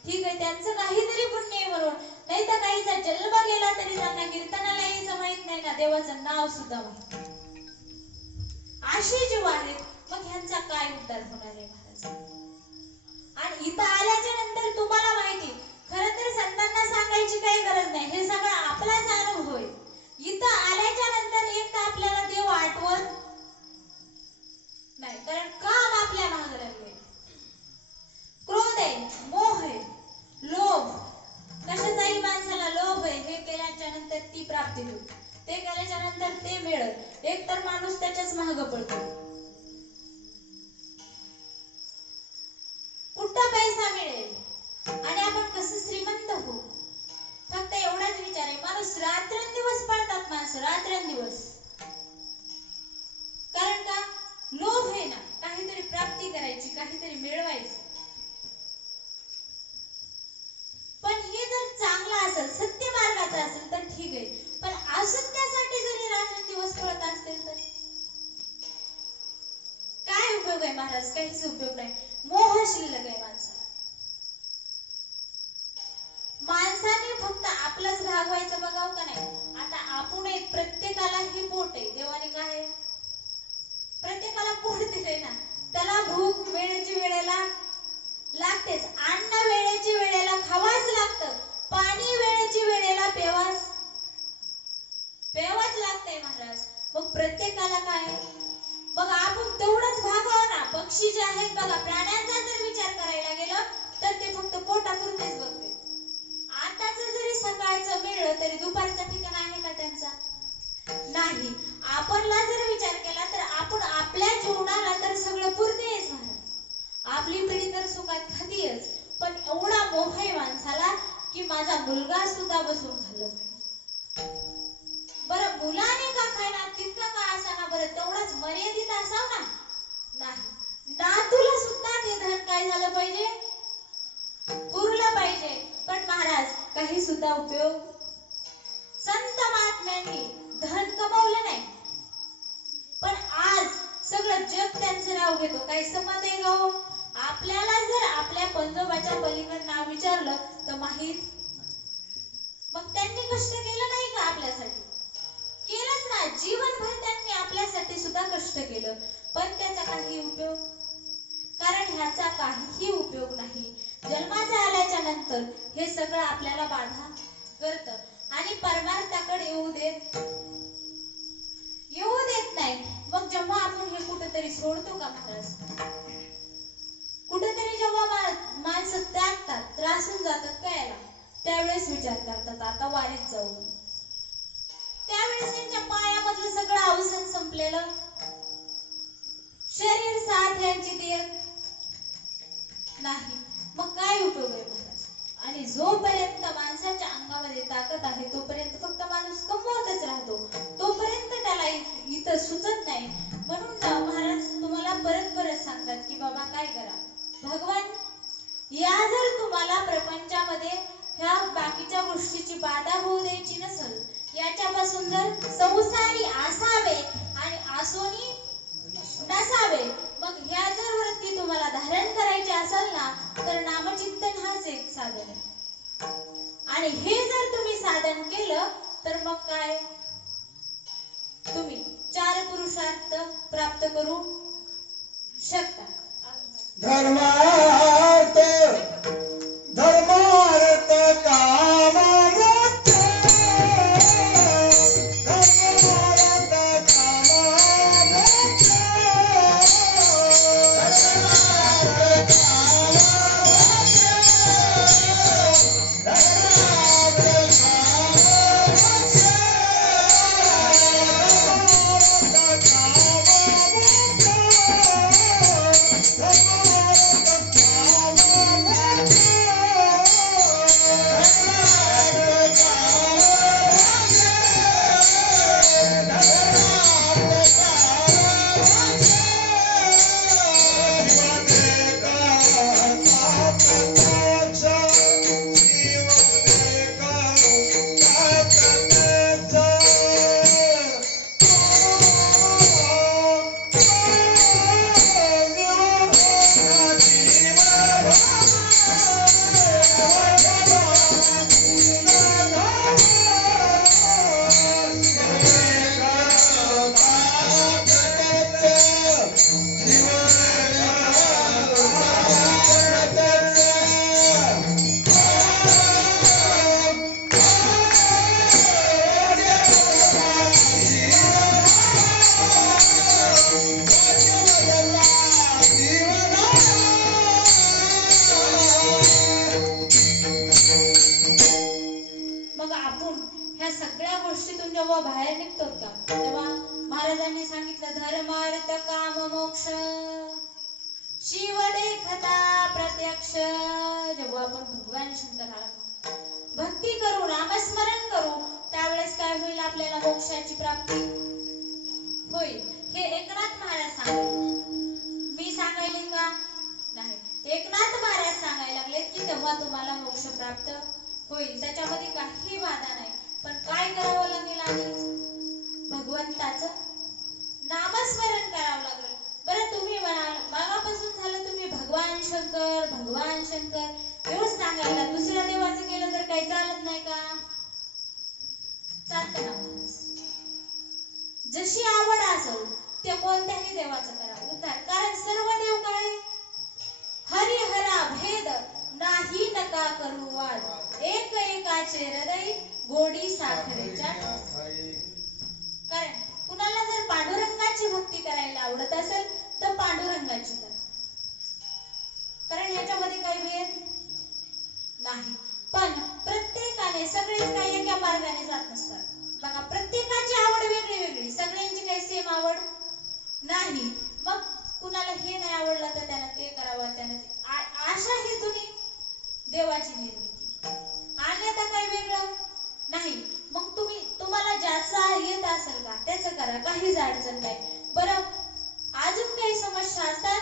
ठीक आहे, त्यांचं काहीतरी पुण्य आहे बरोबर, नाही तर काहीचा जन्म गेला तरी त्यांना कीर्तनाला यायचं माहित नाही ना, देवाचं नाव सुद्धा माहित नाही. अशी जीव आहेत, मग ह्यांचा काय उद्धार होणार आहे महाराज? आणि इथं आल्याच्या नंतर तुम्हाला माहिती, खरं तर संतांना सांगायची काही गरज नाही, हे सगळं आपलाच अनुभव होय. इथं आल्याच्या नंतर एक तर आपल्याला देव आठवत नाही, कारण काम आपल्या मागे लागले. क्रोध आहे, मोह आहे, लोभ, कशाचाही माणसाला लोभ आहे, हे केल्याच्या नंतर ती प्राप्ती होईल, ते केल्याच्या नंतर ते मिळत, एक तर माणूस त्याच्याच मागे पडतो. कुठं पैसा मिळेल आणि आपण कसं श्रीमंत होऊ, फक्त एवढाच विचार आहे. माणूस रात्रंदिवस पळतात, माणसं रात्रंदिवस, कारण का? लोभ आहे ना, काहीतरी प्राप्ती करायची, काहीतरी मिळवायचं. पण हे जर चांगला असेल, सत्य मार्गाचा असेल तर ठीक आहे, पण असत्यासाठी जरी रात्रंदिवस पळत असतील तर काय उपयोग आहे महाराज? काहीच उपयोग नाही. मोह शिल्लक आहे माणसाला. माणसाने फक्त आपलंच भागवायचं बघावं का नाही? आता आपण एक, प्रत्येकाला हे पोट आहे, देवाने काय आहे? प्रत्येकाला पोट दिलंय ना, त्याला भूक वेळेची वेळेला लागतेच, अन्न वेळेची वेळेला खावाच लागतं, पाणी वेळेची वेळेला पेवाच लागतंय महाराज. मग प्रत्येकाला काय? मग आपण तेवढंच भागावं ना. पक्षी जे आहेत बघा, प्राण्यांचा जर विचार करायला गेलं तर ते फक्त पोटापुरतेच बघते. आताच जरी सकाळचं मिळलं तरी दुपारचं ठिकाण आहे का त्यांचा? नाही. आपणला जर विचार केला तर आपण आपल्या जीवनाला तर सगळं पुरतेच महाराज, आपली पिढी तर सुखात खातीयच, पण एवढा मोह आहे माणसाला की माझा मुलगा सुद्धा बसून खाल्लं पाहिजे. बरं, मुलाने का खायना, तितका का असाना, बरं तेवढाच मर्यादित असाव ना? नाही, नातूला सुद्धा ते धन काय झालं पाहिजे? पुरलं पाहिजे. पण महाराज काही सुद्धा उपयोग. संत महात्म्यांनी धन कमावलं नाही, पण आज सगळं जग त्यांचं नाव घेतो. काही संबंध आहे का हो? आपल्याला जर आपल्या पंजोबाच्या पलीकडे नाव विचारलं तर माहीत, मग त्यांनी कष्ट केलं नाही का आपल्यासाठी? केलंच ना, जीवनभर त्यांनी आपल्यासाठी सुद्धा कष्ट केलं, पण त्याचा काही उपयोग? कारण ह्याचा काहीही उपयोग नाही. जन्माचा आल्याच्या नंतर हे सगळं आपल्याला बाधा करतं आणि परमार्थाकडे येऊ देत नाही. मग जेव्हा आपण हे कुठेतरी सोडतो का महाराज, कुठेतरी जेव्हा माणसं त्यागतात, त्रासून जातात कळायला, त्यावेळेस विचार करतात आता वारीत जाऊ. त्यावेळेस त्यांच्या पायामधलं सगळं अवसान संपलेलं, शरीर साथ यांची देत नाही, मग काय उपयोग आहे महाराज? आणि जोपर्यंत माणसाच्या अंगामध्ये ताकद आहे तोपर्यंत फक्त माणूस कमवतच राहतो, तोपर्यंत त्याला इथं सुचत नाही. म्हणून महाराज तुम्हाला परत सांगतात की बाबा काय करा, भगवान या जर तुम्हाला प्रपंचामध्ये ह्या बाकीच्या गोष्टीची बाधा होऊ द्यायची नसेल, याच्यापासून जर संसारी असावे आणि आसोनी नसावे, मग ह्या जर वृत्ती तुम्हाला धारण करायची असेल ना, तर नामचिंतन हाच एक साधन आहे. आणि हे जर तुम्ही साधन केलं तर मग काय, तुम्ही 4 पुरुषार्थ प्राप्त करू शकता. धर्मार्थ काम मोक्ष, धर्मार्थ काम मोक्ष, धर्मार्थ काम मोक्ष, धर्मार्थ काम जेव्हा बाहेर निघतो का तेव्हा महाराजांनी सांगितलं धर्म अर्थ काम मोक्ष शिव देखता प्रत्यक्ष. जेव्हा आपण भगवान शंकराला भक्ती करू नामस्मरण करू त्यावेळेस काय होईल आपल्याला मोक्षाची प्राप्ती होईल. हे एकनाथ महाराज सांगितले, मी सांगायले का नाही. एकनाथ महाराज सांगायला लागले की तेव्हा तुम्हाला मोक्ष प्राप्त होईल, त्याच्यामध्ये काही बाधा नाही. पण काय करावं लागेल आधी भगवंताचं नामस्मरण करावं लागेल. बरं तुम्ही म्हणाल मागापासून झालं तुम्ही भगवान शंकर एवढंच सांगायला दुसऱ्या देवाचं केलं तर काही चालत नाही का? चालतं ना. जशी आवड असेल ते कोणत्याही देवाचं करा उतार, कारण सर्व देव काय हरिहरा भेद नाही नका करू वाद एक एकाचे हृदय गोडी साखरेच्या. कारण कुणाला जर पांडुरंगाची भक्ती करायला आवडत असेल तर पांडुरंगाची करा, कारण याच्यामध्ये काही भेद नाही. पण प्रत्येकाने सगळेच काही एका मार्गाने जात नसतात बघा, प्रत्येकाची आवड वेगळी वेगळी, सगळ्यांची काही सेम आवड नाही. मग कुणाला हे नाही आवडलं तर त्यानं ते करावं, त्यानं अशा हेतूने देवाची निर्मिती आणि आता काही वेगळं नाही. मग तुम्हाला ज्याचा येत असेल का त्याचं करा, काहीच अडचण नाही. बरं अजून काही समस्या असतात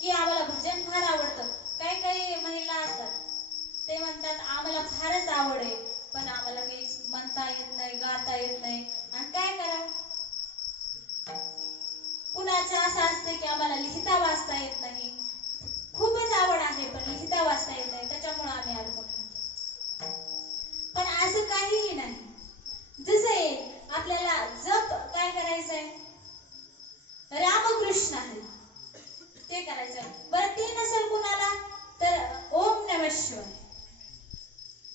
की आम्हाला भजन फार आवडतं, काही काही महिला असतात ते म्हणतात आम्हाला फारच आवड आहे पण आम्हाला काही म्हणता येत नाही गाता येत नाही, आणि काय करावं. कुणाचं असं असते की आम्हाला लिहिता वाचता येत नाही, खूपच आवड आहे पण लिहिता वाचता येत नाही त्याच्यामुळे आम्ही अडकून राहतो. पण असं काहीही नाही. जसं आपल्याला जप काय करायचंय रामकृष्ण हरी ते करायचंय. बरं ते नसेल कुणाला तर ओम नमः शिवाय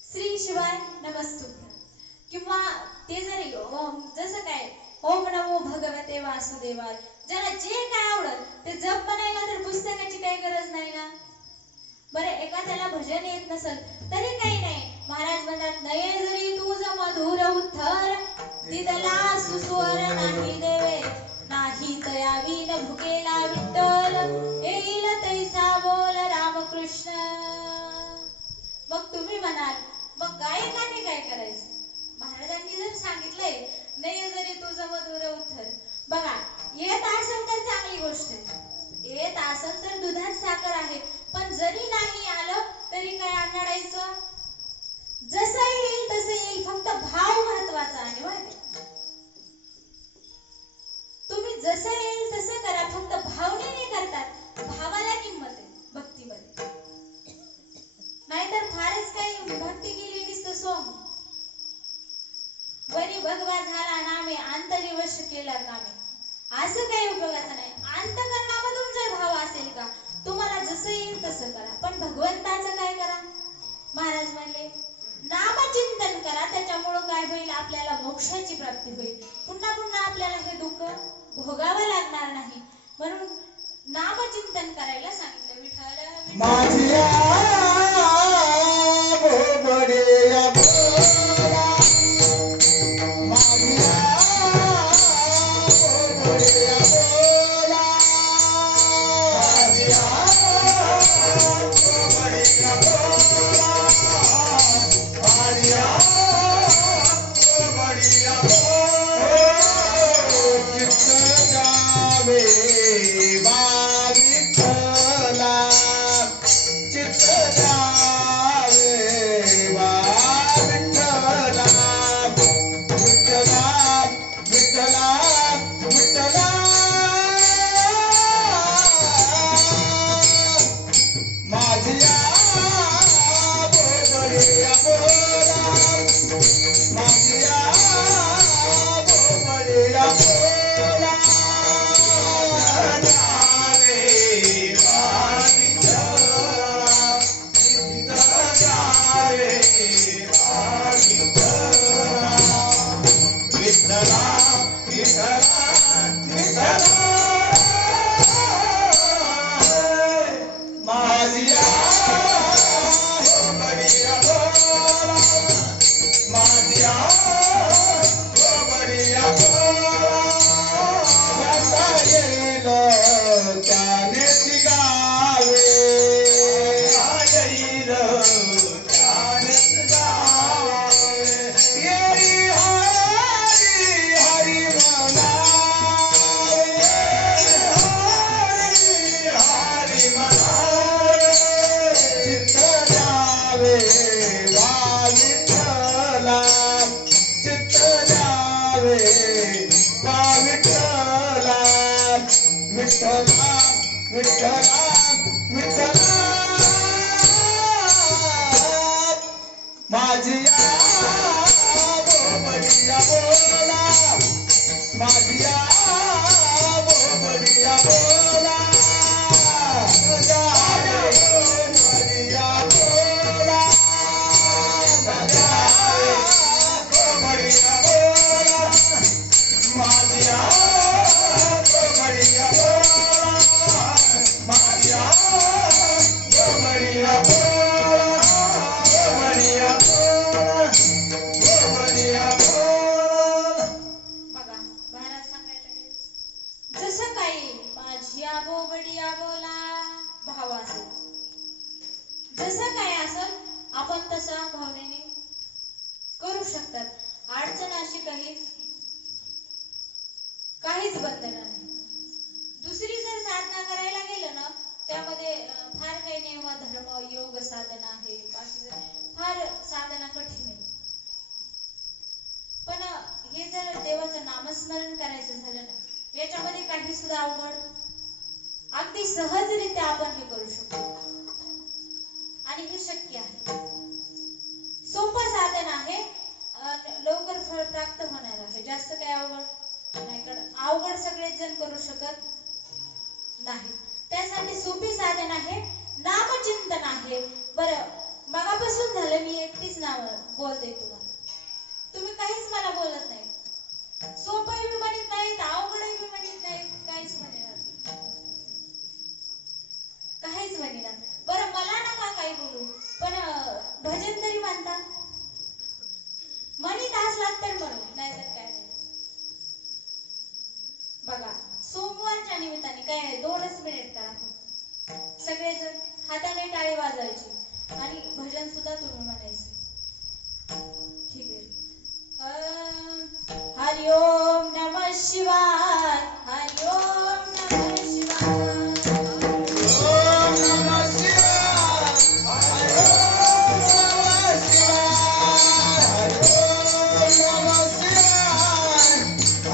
श्री शिवाय नमस्तुभ्यं, किंवा ते जरी जसं काय ओम नमो भगवते वासुदेवाय, ज्याला जे काय आवडत ते जप बनायला तर पुस्तकाची काही गरज नाही ना. बरं एखाद्याला भजन येत नसेल तरी काही नाही, महाराज म्हणतात नये जरी तुझं मधुर उत्तर दिदला सुस्वर नाही देवे नाही तयावी न भुकेला विठ्ठल येईल तैसा बोल रामकृष्ण. मग तुम्ही म्हणाल मग गायकाने काय करायचं? महाराजांनी जर सांगितलंय नाही जरी तुझं मधुर उत्तर, बघा येत असेल तर चांगली गोष्ट आहे, येत असेल तर दुधात साखर आहे. पण जरी नाही आलं तरी काय आणायचं, जसं येईल तसं येईल, फक्त भाव महत्वाचा आहे. माहिती तुम्ही जसं येईल तसं करा, फक्त भावनेने करतात, भावाला किंमत आहे भक्तीमध्ये. नाहीतर फारच काही भक्ती केली नुसतं सोंग वरी भगवा झाला नामे अंतरी वश केला कामे, असं काही उपयोगाचं नाही. अंतकरणामधून जर भाव असेल का तुम्हाला जसं येईल तसं करा, पण भगवंताचं काय करा. महाराज म्हणले नामचिंतन करा, त्याच्यामुळं काय होईल आपल्याला मोक्षाची प्राप्ती होईल. पुन्हा पुन्हा आपल्याला हे दुःख भोगावं लागणार नाही, म्हणून नामचिंतन करायला सांगितलं. विठ्ठल माझिया भोबडिया बोला, माझिया भोबडिया बोला, माझिया भोबडिया बोला, माझिया भोबडिया बोला. चित्त जावे विठ्ठला, चित्त जसं काय असेल आपण तसा भावनेने करू शकतात. अडचण अशी काहीच बंधन नाही. दुसरी जर साधना करायला गेलं ना त्यामध्ये फार काही नियम धर्म योग साधना आहे, फार साधना कठीण आहे. पण हे जर देवाचं नामस्मरण करायचं झालं ना याच्यामध्ये काही सुद्धा अवघड, अगदी सहजरित्या आपण हे करू शकतो आणि हे शक्य आहे. सोपं साधन आहे, लवकर फळ प्राप्त होणार आहे. जास्त काही अवघड नाही, कारण अवघड सगळेच जण करू शकत नाही. त्यासाठी सोपी साधन आहे, नामचिंतन आहे. बरं, मगापासून झालं मी एकटीच नाव बोलते तुम्हाला, तुम्ही काहीच मला बोलत नाही. सोपंही बी म्हणत नाहीत, अवघडही बी म्हणत नाहीत, काहीच म्हणणार, काहीच म्हणणार. बरं, मला नका काही बोलू, पण भजन तरी म्हणता, म्हणत असलात तर म्हणू, नाहीतर काय नाही. बघा, सोमवारच्या निमित्ताने काय आहे, 2च मिनिट करा फक्त. सगळेजण हाताने टाळी वाजवायची आणि भजन सुद्धा तुम्ही म्हणायचं. ठीक आहे. हरि ओम नमः शिवाय, हरि ओम नमः शिवाय. ओम नमः शिवाय, हरि ओम नमः शिवाय, हरि ओम नमः शिवाय,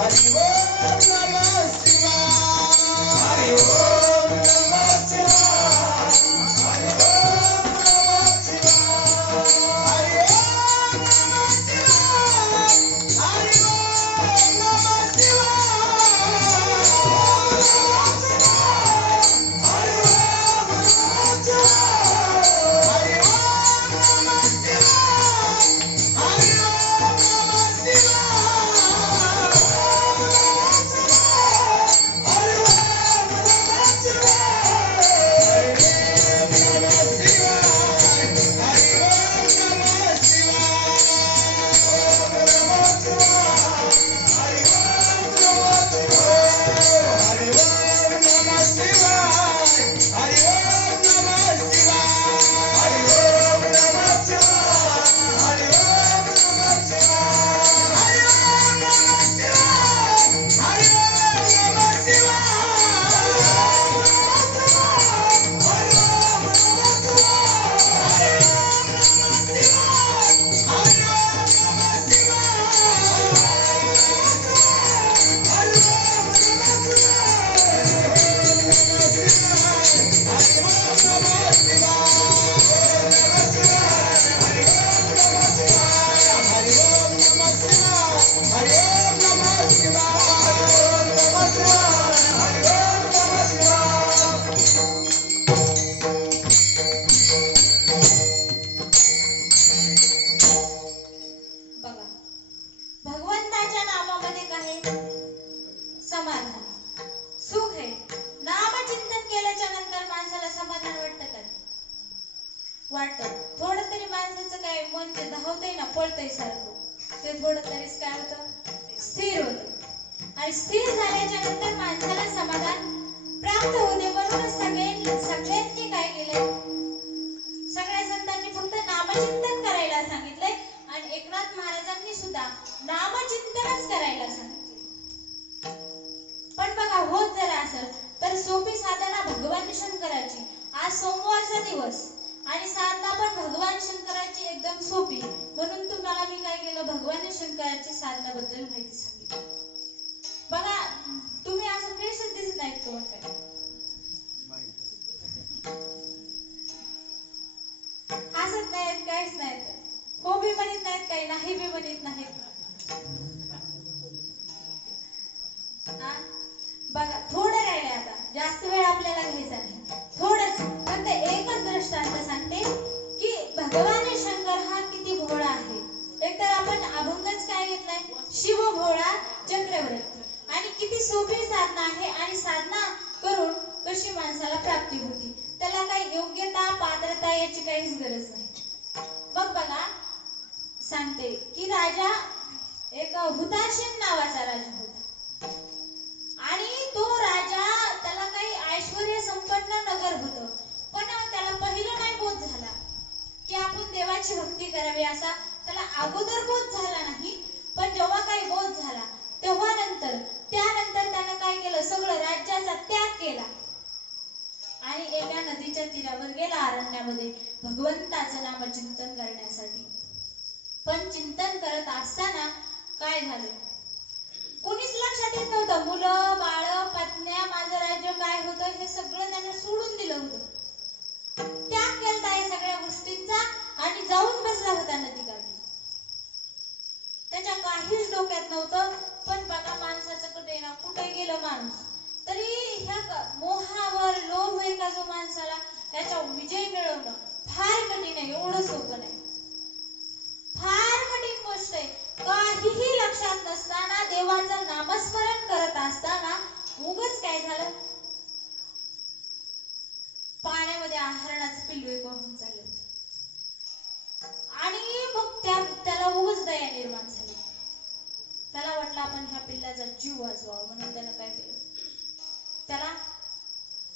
हरि ओम नमः शिवाय, हरि ओम नमः शिवाय, हरि ओम नमः शिवाय, हरि ओम नमः शिवाय, हरि ओम नमः पळतंय सारखं, ते थोडं तरीच काय होतं, स्थिर होतं. आणि स्थिर झाल्याच्या नंतर माणसाला समाधान प्राप्त होते. म्हणूनच सगळ्यांनी काय केलंय, सगळ्या संतांनी फक्त नामचिंतन करायला सांगितलंय आणि एकनाथ महाराजांनी सुद्धा नामचिंतनच करायला सांगितले. पण बघा, होत जरा असेल तर सोपी साधना भगवान शंकराची. आज सोमवारचा दिवस आणि साधना पण भगवान शंकराची एकदम सोपी. म्हणून तुम्हाला मी काय केलं, भगवान शंकराची साधनाबद्दल माहिती सांगितली. बघा, तुम्ही असं फ्रेशच दिसत नाहीत का? काय हसत नाहीत, काहीच नाहीत, हो बी म्हणत नाहीत, काही नाही बी म्हणत नाहीत. बघा, थोडं राहिले, आता जास्त वेळ आपल्याला घ्यायचा नाही, थोडंच, फक्त एकच दृष्टांत सांगते की भगवान शंकर हा किती भोळा आहे. एकतर आपण अभंगच काय घेतलाय, शिव भोळा चक्रवर्ती, आणि किती सोपी साधना आहे. आणि साधना करून कशी माणसाला प्राप्ती होती, त्याला काही योग्यता पात्रता याची काहीच गरज नाही. मग बघा, सांगते की राजा, एक हुताशन नावाचा राजा होता, आणि तो राजा, त्याला काही ऐश्वर्य संपन्न नगर होतं, पण त्याला पहिलं नाही बोध झाला. देवाची भक्ती करावी असा त्याला अगोदर बोध झाला नाही, पण जेव्हा काही बोध झाला तेव्हा त्यानंतर त्यानं काय केलं, सगळं राज्याचा त्याग केला आणि एका नदीच्या तीरावर गेला अरण्यामध्ये भगवंताचं नामचिंतन करण्यासाठी. पण चिंतन करत असताना काय झालं, कोणीच लक्षात येत नव्हतं. मुलं बाळ पत्न्या माझं राज्य काय होतं हे सगळं त्याने सोडून दिलं होतं, त्याग केलता या सगळ्या गोष्टींचा आणि जाऊन बसला होता नदीकाठी. त्याच्या काहीच डोक्यात नव्हतं. पण बघा माणसाचं कुठे गेलं माणूस, तरी ह्या मोहावर लोभ आहे का जो माणसाला त्याच्या विजय मिळवणं फार कठीण आहे, एवढं सोपं नाही, फार कठीण गोष्ट आहे. काहीही लक्षात नसताना देवाचं नामस्मरण करत असताना उगाच काय झालं, पाण्यामध्ये हरणाचं पिल्लू एक वाहून चाललं आणि मग त्याला उगाच दया निर्माण झाली. त्याला वाटलं आपण ह्या पिल्लाचा जीव वाचवावा, म्हणून त्यानं काय केलं, त्याला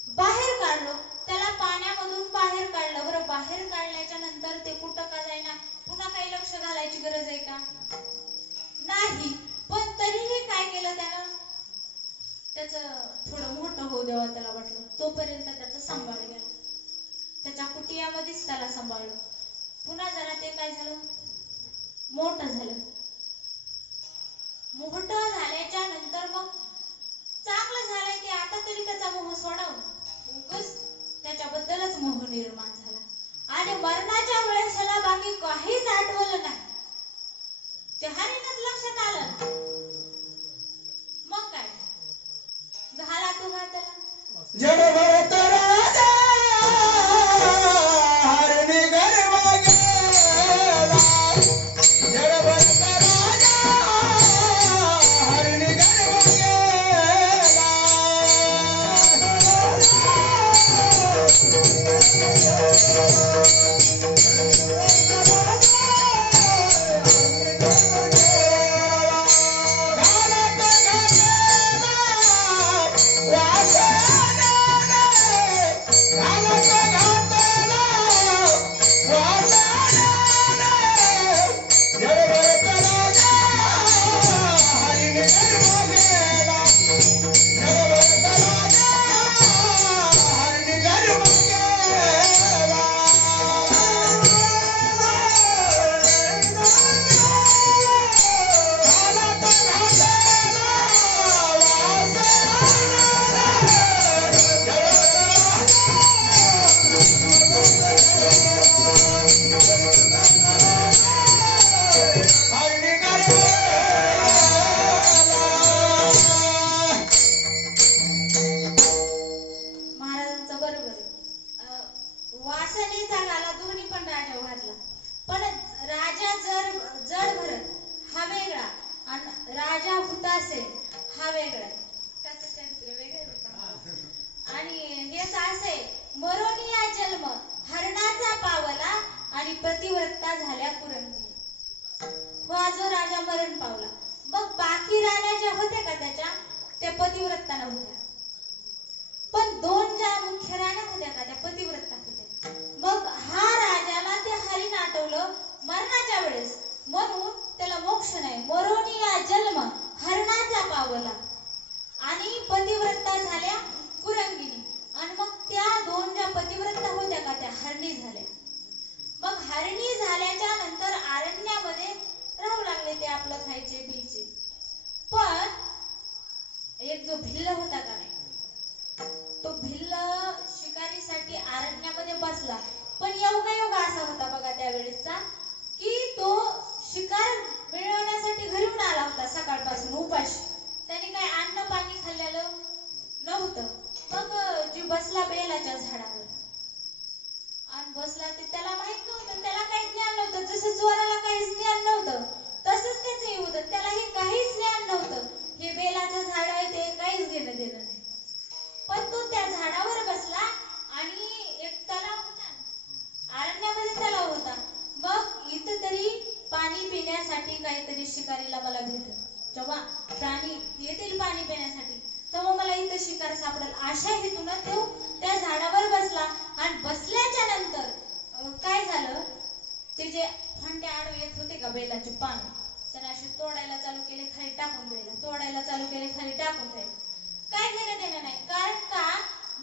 बाहेर काढलं, त्याला पाण्यामधून बाहेर काढलं. बरं, बाहेर काढल्याच्या नंतर ते कुठं का जाईना, पुन्हा काही लक्ष घालायची गरज आहे का, नाही. पण तरीही काय केलं त्यानं, त्याचं थोडं मोठं होऊ देवा त्याला वाटलं, तोपर्यंत त्याचं सांभाळ गेला, त्याच्या कुटियामध्येच त्याला सांभाळलं. पुन्हा जरा ते काय झालं, मोठं झालं. मोठं झाल्याच्या नंतर मग चांगलं झालंय की आता तरी त्याचा मोह सोडावं, उगाच त्याच्याबद्दलच मोह निर्माण झाला आणि मरणाच्या वेळेस त्याला बाकी काहीच आठवलं नाही. हरीनच लक्षात आलं, मग काय घाला तो त्याला जडभरत राजा हरणी गर्भ गेला, जडभरत राजा हरणी गर्भ गेला. प्रतिव्रता झाल्या कुरंगी. हा जो राजा मरण पावला, मग बाकी राण्या ज्या होत्या का त्याच्या, त्या पतिव्रता नव्हत्या, पण दोन ज्या मुख्य राण्या होत्या का त्या पतिव्रता होत्या. मग हा राजाला ते हरीण आठवलं मरणाच्या वेळेस, म्हणून त्याला मोक्ष नाही, मरोनिया जन्म हरणाचा पावला आणि पतिव्रता झाल्या कुरंगिनी. आणि मग त्या दोन ज्या पतिव्रता होत्या का त्या हरणी झाल्या. मग हरणी झाल्याच्या नंतर अरण्यामध्ये राहू लागले, ते आपलं खायचे प्यायचे. पण एक जो भिल्ल होता का नाही, तो भिल्ल शिकारीसाठी अरण्यामध्ये बसला. पण योगायोग असा होता बघा त्यावेळेसचा, की तो शिकार मिळवण्यासाठी घरून आला होता सकाळपासून उपाशी. त्याने काय अन्न पाणी खाल्लेलं नव्हतं. मग जी बसला बेलाच्या झाडावर आणि बसला, ते त्याला माहित नव्हतं, त्याला काही ज्ञान नव्हतं. जसं चोराला काहीच ज्ञान नव्हतं तसंच त्याचं होतं, त्यालाही काहीच ज्ञान नव्हतं. हे बेलाचं झाड आहे ते काहीच घेणं देणं नाही. पण तो त्या झाडावर बसला आणि एक तलाव होता, अरण्यामध्ये तलाव होता. मग इथं तरी पाणी पिण्यासाठी काहीतरी शिकारीला मला भेटेल, जेव्हा प्राणी येतील पाणी पिण्यासाठी तेव्हा मला इथं शिकार सापडेल, अशा हेतून तो त्या झाडावर बसला. आणि बसल्याच्या नंतर काय झालं, ते जे फांटे आडवे येत होते का बैलाचे पान, त्याने असे तोडायला चालू केले, खाली टाकून द्यायला, तोडायला चालू केले, खाली टाकून द्यायला. काय घेणं देणं नाही. कारण का,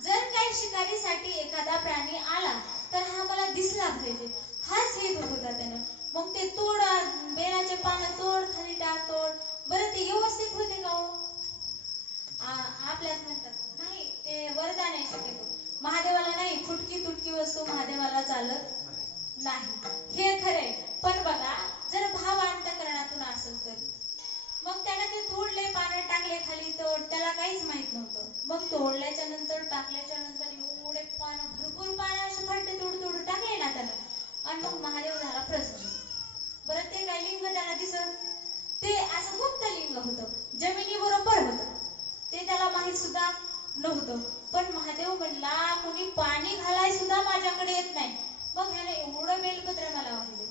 जर काही शिकारीसाठी एखादा प्राणी आला तर हा मला दिसला पाहिजे, हाच हेतू होता त्यानं. मग ते तोड, बेलाचे पानं तोड, खाली टाक, तोड. बरं ते व्यवस्थित होते का हो? आपल्याच म्हणतात नाही, ते वरदान आहे शक्यतो. महादेवाला नाही, फुटकी तुटकी वस्तू महादेवाला चालत नाही, हे खरंय. पण बघा, जर भाव अंतःकरणातून असेल तर मग त्याला ते तोडले, पानं टाकले खाली, तोड, त्याला काहीच माहित नव्हतं. मग तोडल्याच्या नंतर, टाकल्याच्या नंतर एवढे पानं, भरपूर पानं असे फाटे तोड टाकले ना त्यानं, आणि मग महादेव झाला प्रसन्न. बरं ते काय लिंग त्याला दिसत? ते असं गुप्त लिंग होतं, जमिनीबरोबर होतं, ते त्याला माहित सुद्धा नव्हतं. पण महादेव म्हणला, कोणी पाणी घालाय सुद्धा माझ्याकडे येत नाही. मग ह्याने एवढं बेलपत्र मला वाहिले.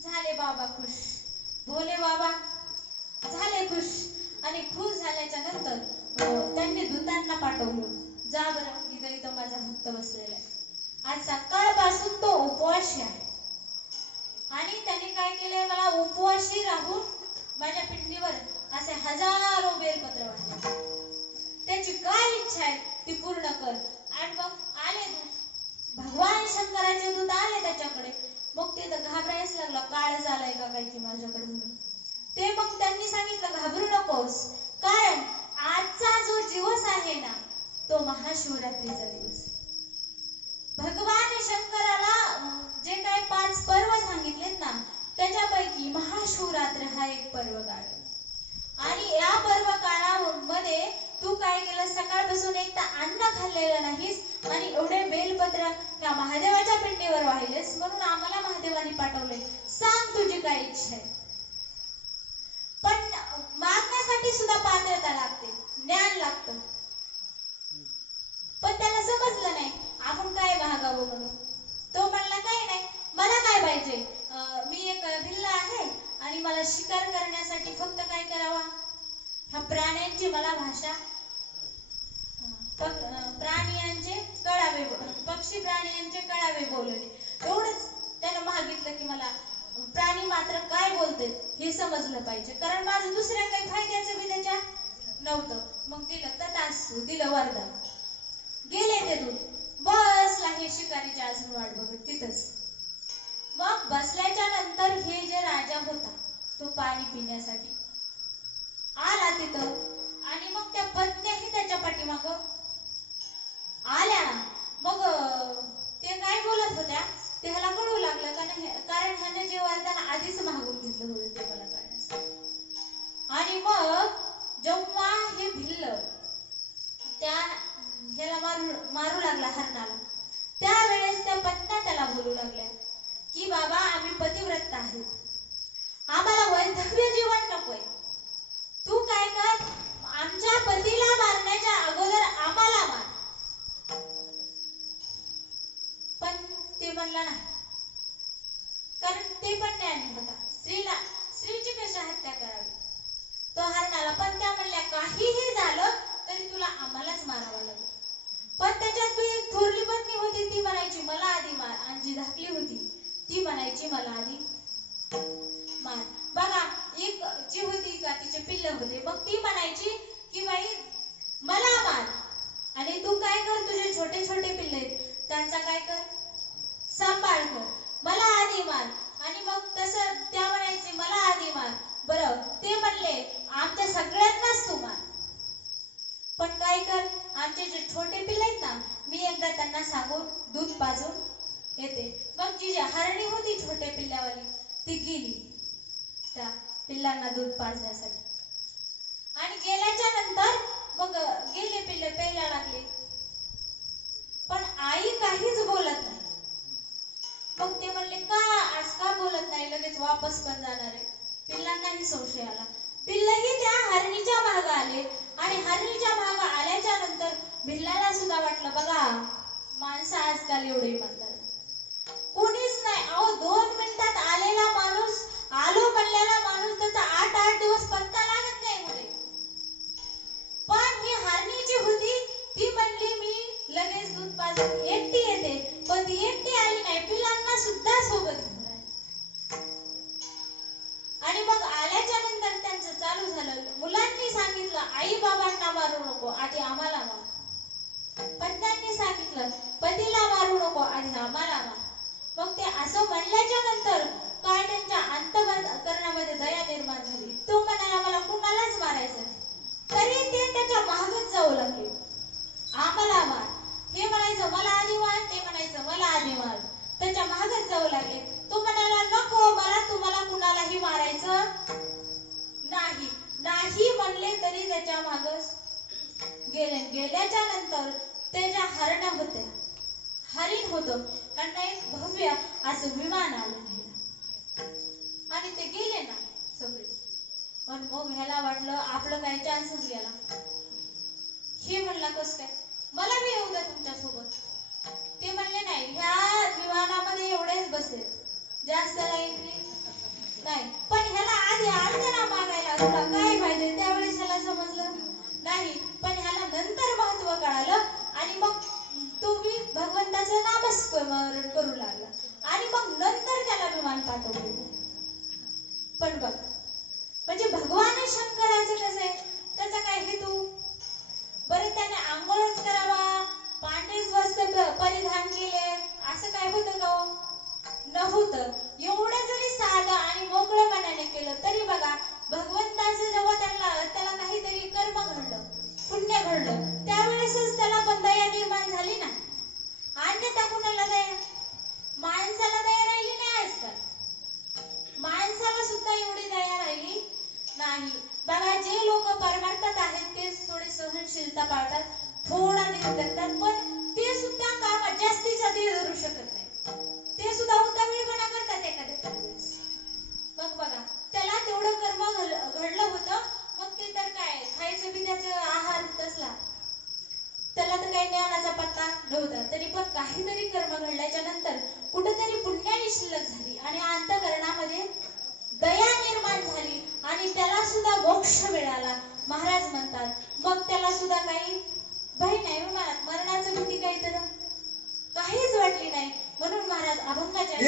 झाले बाबा खुश, भोले बाबा झाले खुश. आणि खुश झाल्याच्या नंतर त्यांनी दूतांना पाठवलं, जा बरं, इथं माझा भक्त बसलेला आहे, आज सकाळपासून तो उपवासी आहे. आणि त्यांनी काय केलंय, मला उपवासी राहून माझ्या पिंडीवर असे हजारो बेलपत्र वाटले. त्याची काय इच्छा आहे ती पूर्ण कर. आणि मग आले दूत, भगवान शंकराचे दूत आले त्याच्याकडे. मग ते तर घाबरायच लागला, काळ झालाय का काय की माझ्याकडे म्हणून. ते मग त्यांनी सांगितलं, घाबरू नकोस, कारण आजचा जो दिवस आहे ना, तो महाशिवरात्रीचा दिवस आहे. भगवान शंकराला जे काही 5 पर्व सांगितलेत ना, त्याच्यापैकी महाशिवरात्र हा एक पर्व काळ आहे. आणि या पर्व काळामध्ये तू काय केलं, सकाळपासून एक तर अन्न खाल्लेलं नाहीस, आणि एवढे बेलपत्र त्या महादेवाच्या पिंडीवर वाहिलेस, म्हणून आम्हाला महादेवाने पाठवले. सांग तुझी काय इच्छा आहे. पण मागण्यासाठी सुद्धा पात्रता लागते, ज्ञान लागतं. पण त्याला समजलं नाही आपण काय मागावं म्हणून. तो म्हणला, काही नाही, मला काय पाहिजे, मी एक भिल्ल आहे आणि मला शिकार करण्यासाठी फक्त काय करावा, ह्या प्राण्यांची मला भाषा, प्राण्यांचे कळावे, पक्षी प्राण्यांचे कळावे बोलणे, एवढंच त्यानं मागितलं की मला प्राणी मात्र काय बोलते हे समजलं पाहिजे, कारण माझं दुसऱ्या काही फायद्याचं बी त्याच्या नव्हतं. मग दिलं, तथास्तु, दिलं वरदान. गेले ते दूत, बसला हे शिकारीची अजून वाट बघत तिथंच. मग बसल्याच्या नंतर हे जे राजा होता तो पाणी पिण्यासाठी आला तिथं, आणि मग त्या पत्न्याही त्याच्या पाठीमाग आल्या ना. मग ते काय बोलत होत्या ते ह्याला कळू लागलं, कारण ह्याने जे वरदान आधीच मागून घेतलं होतं ते मला कळण्यासाठी. आणि मग जेव्हा हे भिल्ल त्या ह्याला मारू लागला, हरणाला, त्यावेळेस त्या पत्न्या त्याला बोलू लागल्या की बाबा, आम्ही पतिव्रत आहेत, आम्हाला वैधव्य जीवन नकोय, तू काय कर, आमच्या पतीला मारण्याच्या अगोदर आम्हाला मार. पण ते म्हणला नाही, कारण ते पण ज्ञानी होता. स्त्रीची कशी हत्या करावी, तो हरणाला. पण त्या म्हणल्या, काहीही झालं तरी तुला आम्हालाच मारावं लागेल. पण त्याच्यात मी एक थोरली पत्नी होती, ती म्हणायची मला आधी मार, आणि जी धाकली होती ती म्हणायची मला आधी मार. बघा, एक जी होती का तिचे पिल्ल होते, मग ती म्हणायची की बाई मला मार, आणि तू काय कर, तुझे छोटे छोटे पिल्ले आहेत त्यांचा काय कर, सांभाळ कर, मला आधी मार. आणि मग तसं त्या म्हणायचे मला आधी मार. बरं, ते म्हणले आमच्या सगळ्यांनाच तू मार, पण काय कर, आमचे जे छोटे पिल्ले आहेत ना, मी एकदा त्यांना सांगून दूध पाजून येते. मग जी हरणी होती छोटे पिल्ल्यावाली, ती गेली त्या पिल्लांना दूध पाजण्यासाठी. आणि गेल्याच्या नंतर मग गेले पिल्ले प्यायला लागले, पण आई काहीच बोलत नाही. मग ते म्हणले, का आज का बोलत नाही, लगेच वापस पण जाणार आहे. पिल्लांनाही संशय आला, पिल्लही त्या हरणीच्या मागे आले, आणि हरणीच्या मागे आल्याच्या नंतर भिल्लाला सुद्धा वाटलं, बघा माणसं आजकाल एवढे इमानदार कोणीच नाही. अहो 2 मिनिटात आलेला माणूस, आलो म्हणलेला माणूस, त्याचा 8 दिवस पत्ता लागत नाही कुठे. पण ही हरणी जी होती ती म्हणली मी लगेच दूध पाजून एकटी येते, पण ती एकटी आली नाही, पिल्लांना सुद्धा सोबत मग आल्याच्या नंतर त्यांचं चालू झालं. मुलांनी सांगितलं आई बाबांना मारू नको, आधी आम्हाला मार. पत्न्यांनी सांगितलं पतीला मारू नको, आधी आम्हाला मार. मग ते असं म्हणल्याच्या नंतर काय त्यांच्या अंतःकरणामध्ये दया निर्माण झाली. तो म्हणाला मला कुणालाच मारायचं नाही. तरी ते त्याच्या मागच जाऊ लागले. आम्हाला मार. हे म्हणायचं मला आधी मार, ते म्हणायचं मला आधी मार. त्याच्या मागच जाऊ लागले. तो म्हणाला नको, मला तुम्हाला कुणालाही मारायचं नाही. नाही म्हणले तरी त्याच्या मागच गेले. गेल्याच्या नंतर त्याच्या हरणा होत्या, हरिण होतं. त्यांना एक भव्य असं विमान आलं आणि ते गेले ना सगळे. पण मग ह्याला वाटलं आपलं काही चान्सच गेला. हे म्हणला कस काय, मला बी येऊ द्या तुमच्या सोबत. ते म्हणले नाही, ह्या विमानामध्ये एवढेच बसले, जास्त एंट्री नाही. पण ह्याला आधी आलतं ना मागायला तुला काय पाहिजे, त्यावेळेस ह्याला समजलं नाही. पण ह्याला नंतर महत्व कळालं आणि मग तुम्ही भगवंताचं नामस्मरण करू लागला आणि मग नंतर त्याला विमान पाठवलं. पण बघ म्हणजे भगवान शंकराचं कसं आहे, त्याचा काय हेतू. बरं त्याने आंघोळच करावा, पांढरेच वस्त्र परिधान केले, असं काय होतं का हो? नव्हतं. एवढं जरी साधं आणि मोकळं मनाने केलं तरी बघा भगवंताचं जेव्हा त्याला काहीतरी कर्म घडलं, पुण्य घडलं, त्यावेळेसच त्याला पण दया निर्माण झाली ना. अन्यथा कुणाला दया, माणसाला दया राहिली नाही. आजकाल माणसाला सुद्धा एवढी दया राहिली नाही. बघा जे लोक परमार्थात आहेत तेच थोडी सहनशीलता पाळतात, थोडा धीर धरतात, पण ते सुद्धा काम जास्तीचा धीर धरू शकत नाही. ते सुद्धा उतावीळपणा करतात एखाद्या वेळेस. मग बघा त्याला तेवढं कर्म घडलं होतं. मग ते तर काय खायचं बी त्याचं आहार तसला, त्याला तर काही ज्ञानाचा पत्ता नव्हता. तरी पण काहीतरी कर्म घडल्याच्या नंतर कुठेतरी पुण्याची शिल्लक झाली आणि अंतःकरणामध्ये दया निर्माण झाली आणि त्याला सुद्धा मोक्ष मिळाला. महाराज म्हणतात मग त्याला सुद्धा काही भय नाही, मनात मरणाचं भीती काही तर काहीच वाटली नाही. म्हणून महाराज अभंगाच्या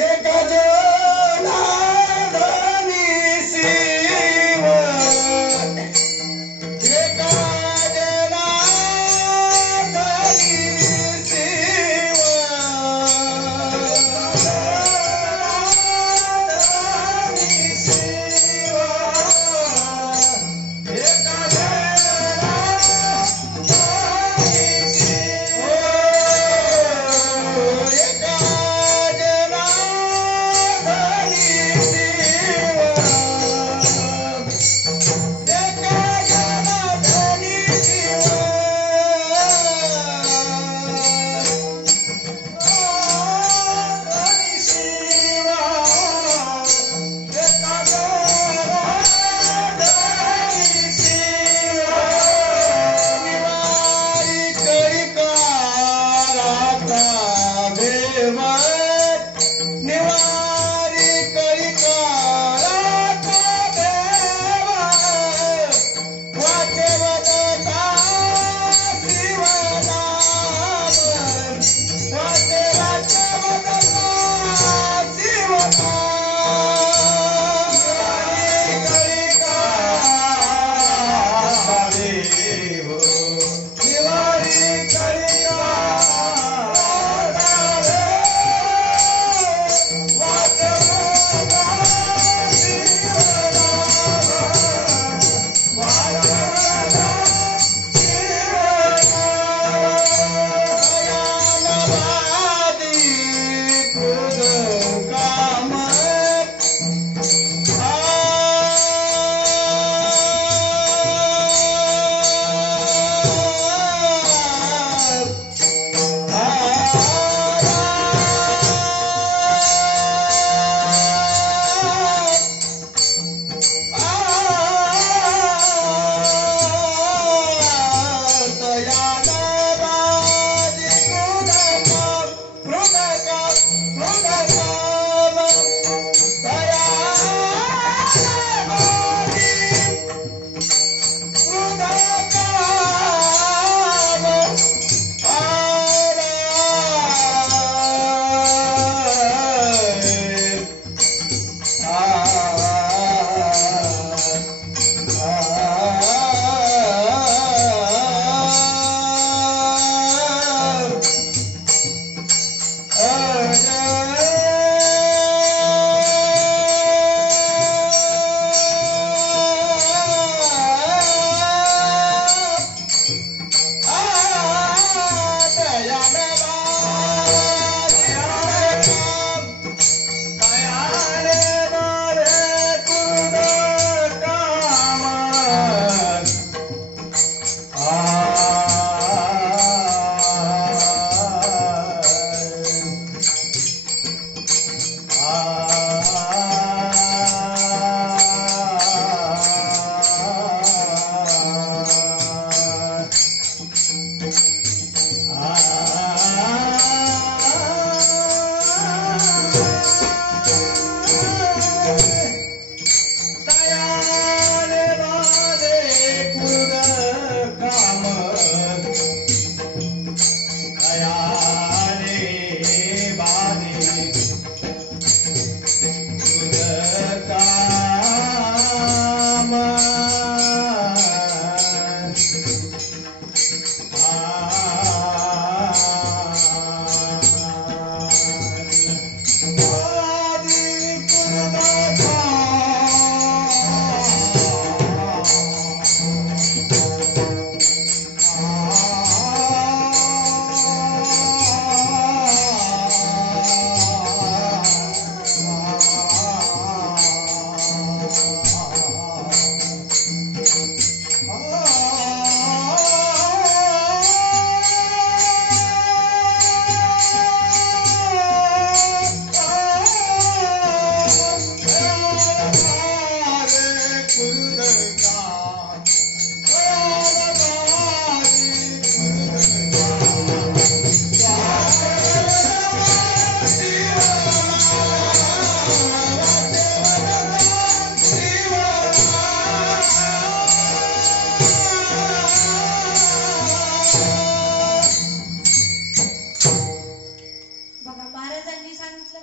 बघा महाराजांनी सांगितलं,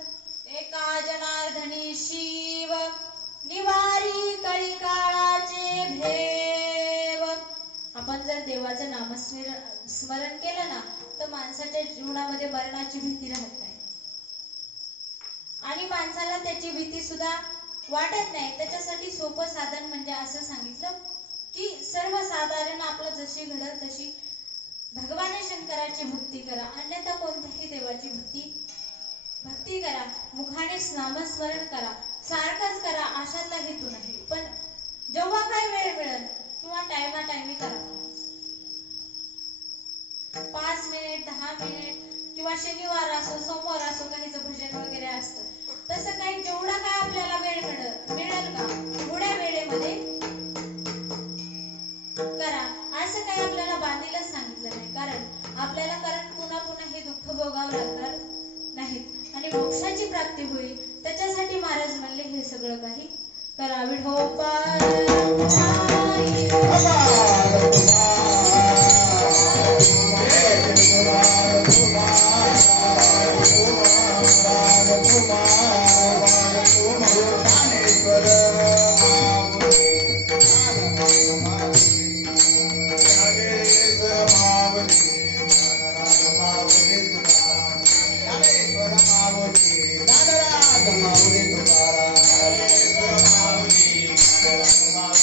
एका जनार्दनी शिव निवारी कळी काळाचे भेव. आपण जर देवाचं नामस्मरण केलं ना तर माणसाच्या जीवनामध्ये मरणाची भीती राहत नाही आणि माणसाला त्याची भीती सुद्धा वाटत नाही. त्याच्यासाठी सोपं साधन म्हणजे असं सांगितलं की सर्वसाधारण आपलं जशी घडल तशी भगवान शंकराची भक्ती करा, अन्यथा कोणत्याही देवाची भक्ती करा, मुखाने नामस्मरण करा, सारखंच करा, अशातला हेतू नाही. पण जेव्हा काय वेळ मिळेल किंवा टायमी करा, 5 मिनिट 10 मिनिट किंवा शनिवार असो सोमवार असो काहीचं भजन वगैरे असतं, तसं काही जेवढा काय आपल्याला वेळ मिळेल का थोड्या वेळेमध्ये करा. असं काही आपल्याला बांधीलच सांगितलं नाही, कारण पुन्हा हे दुःख भोगावं लागणार नाहीत आणि मोक्षाची प्राप्ती होईल. त्याच्यासाठी महाराज म्हणले हे सगळं काही करा. विठोबा Hare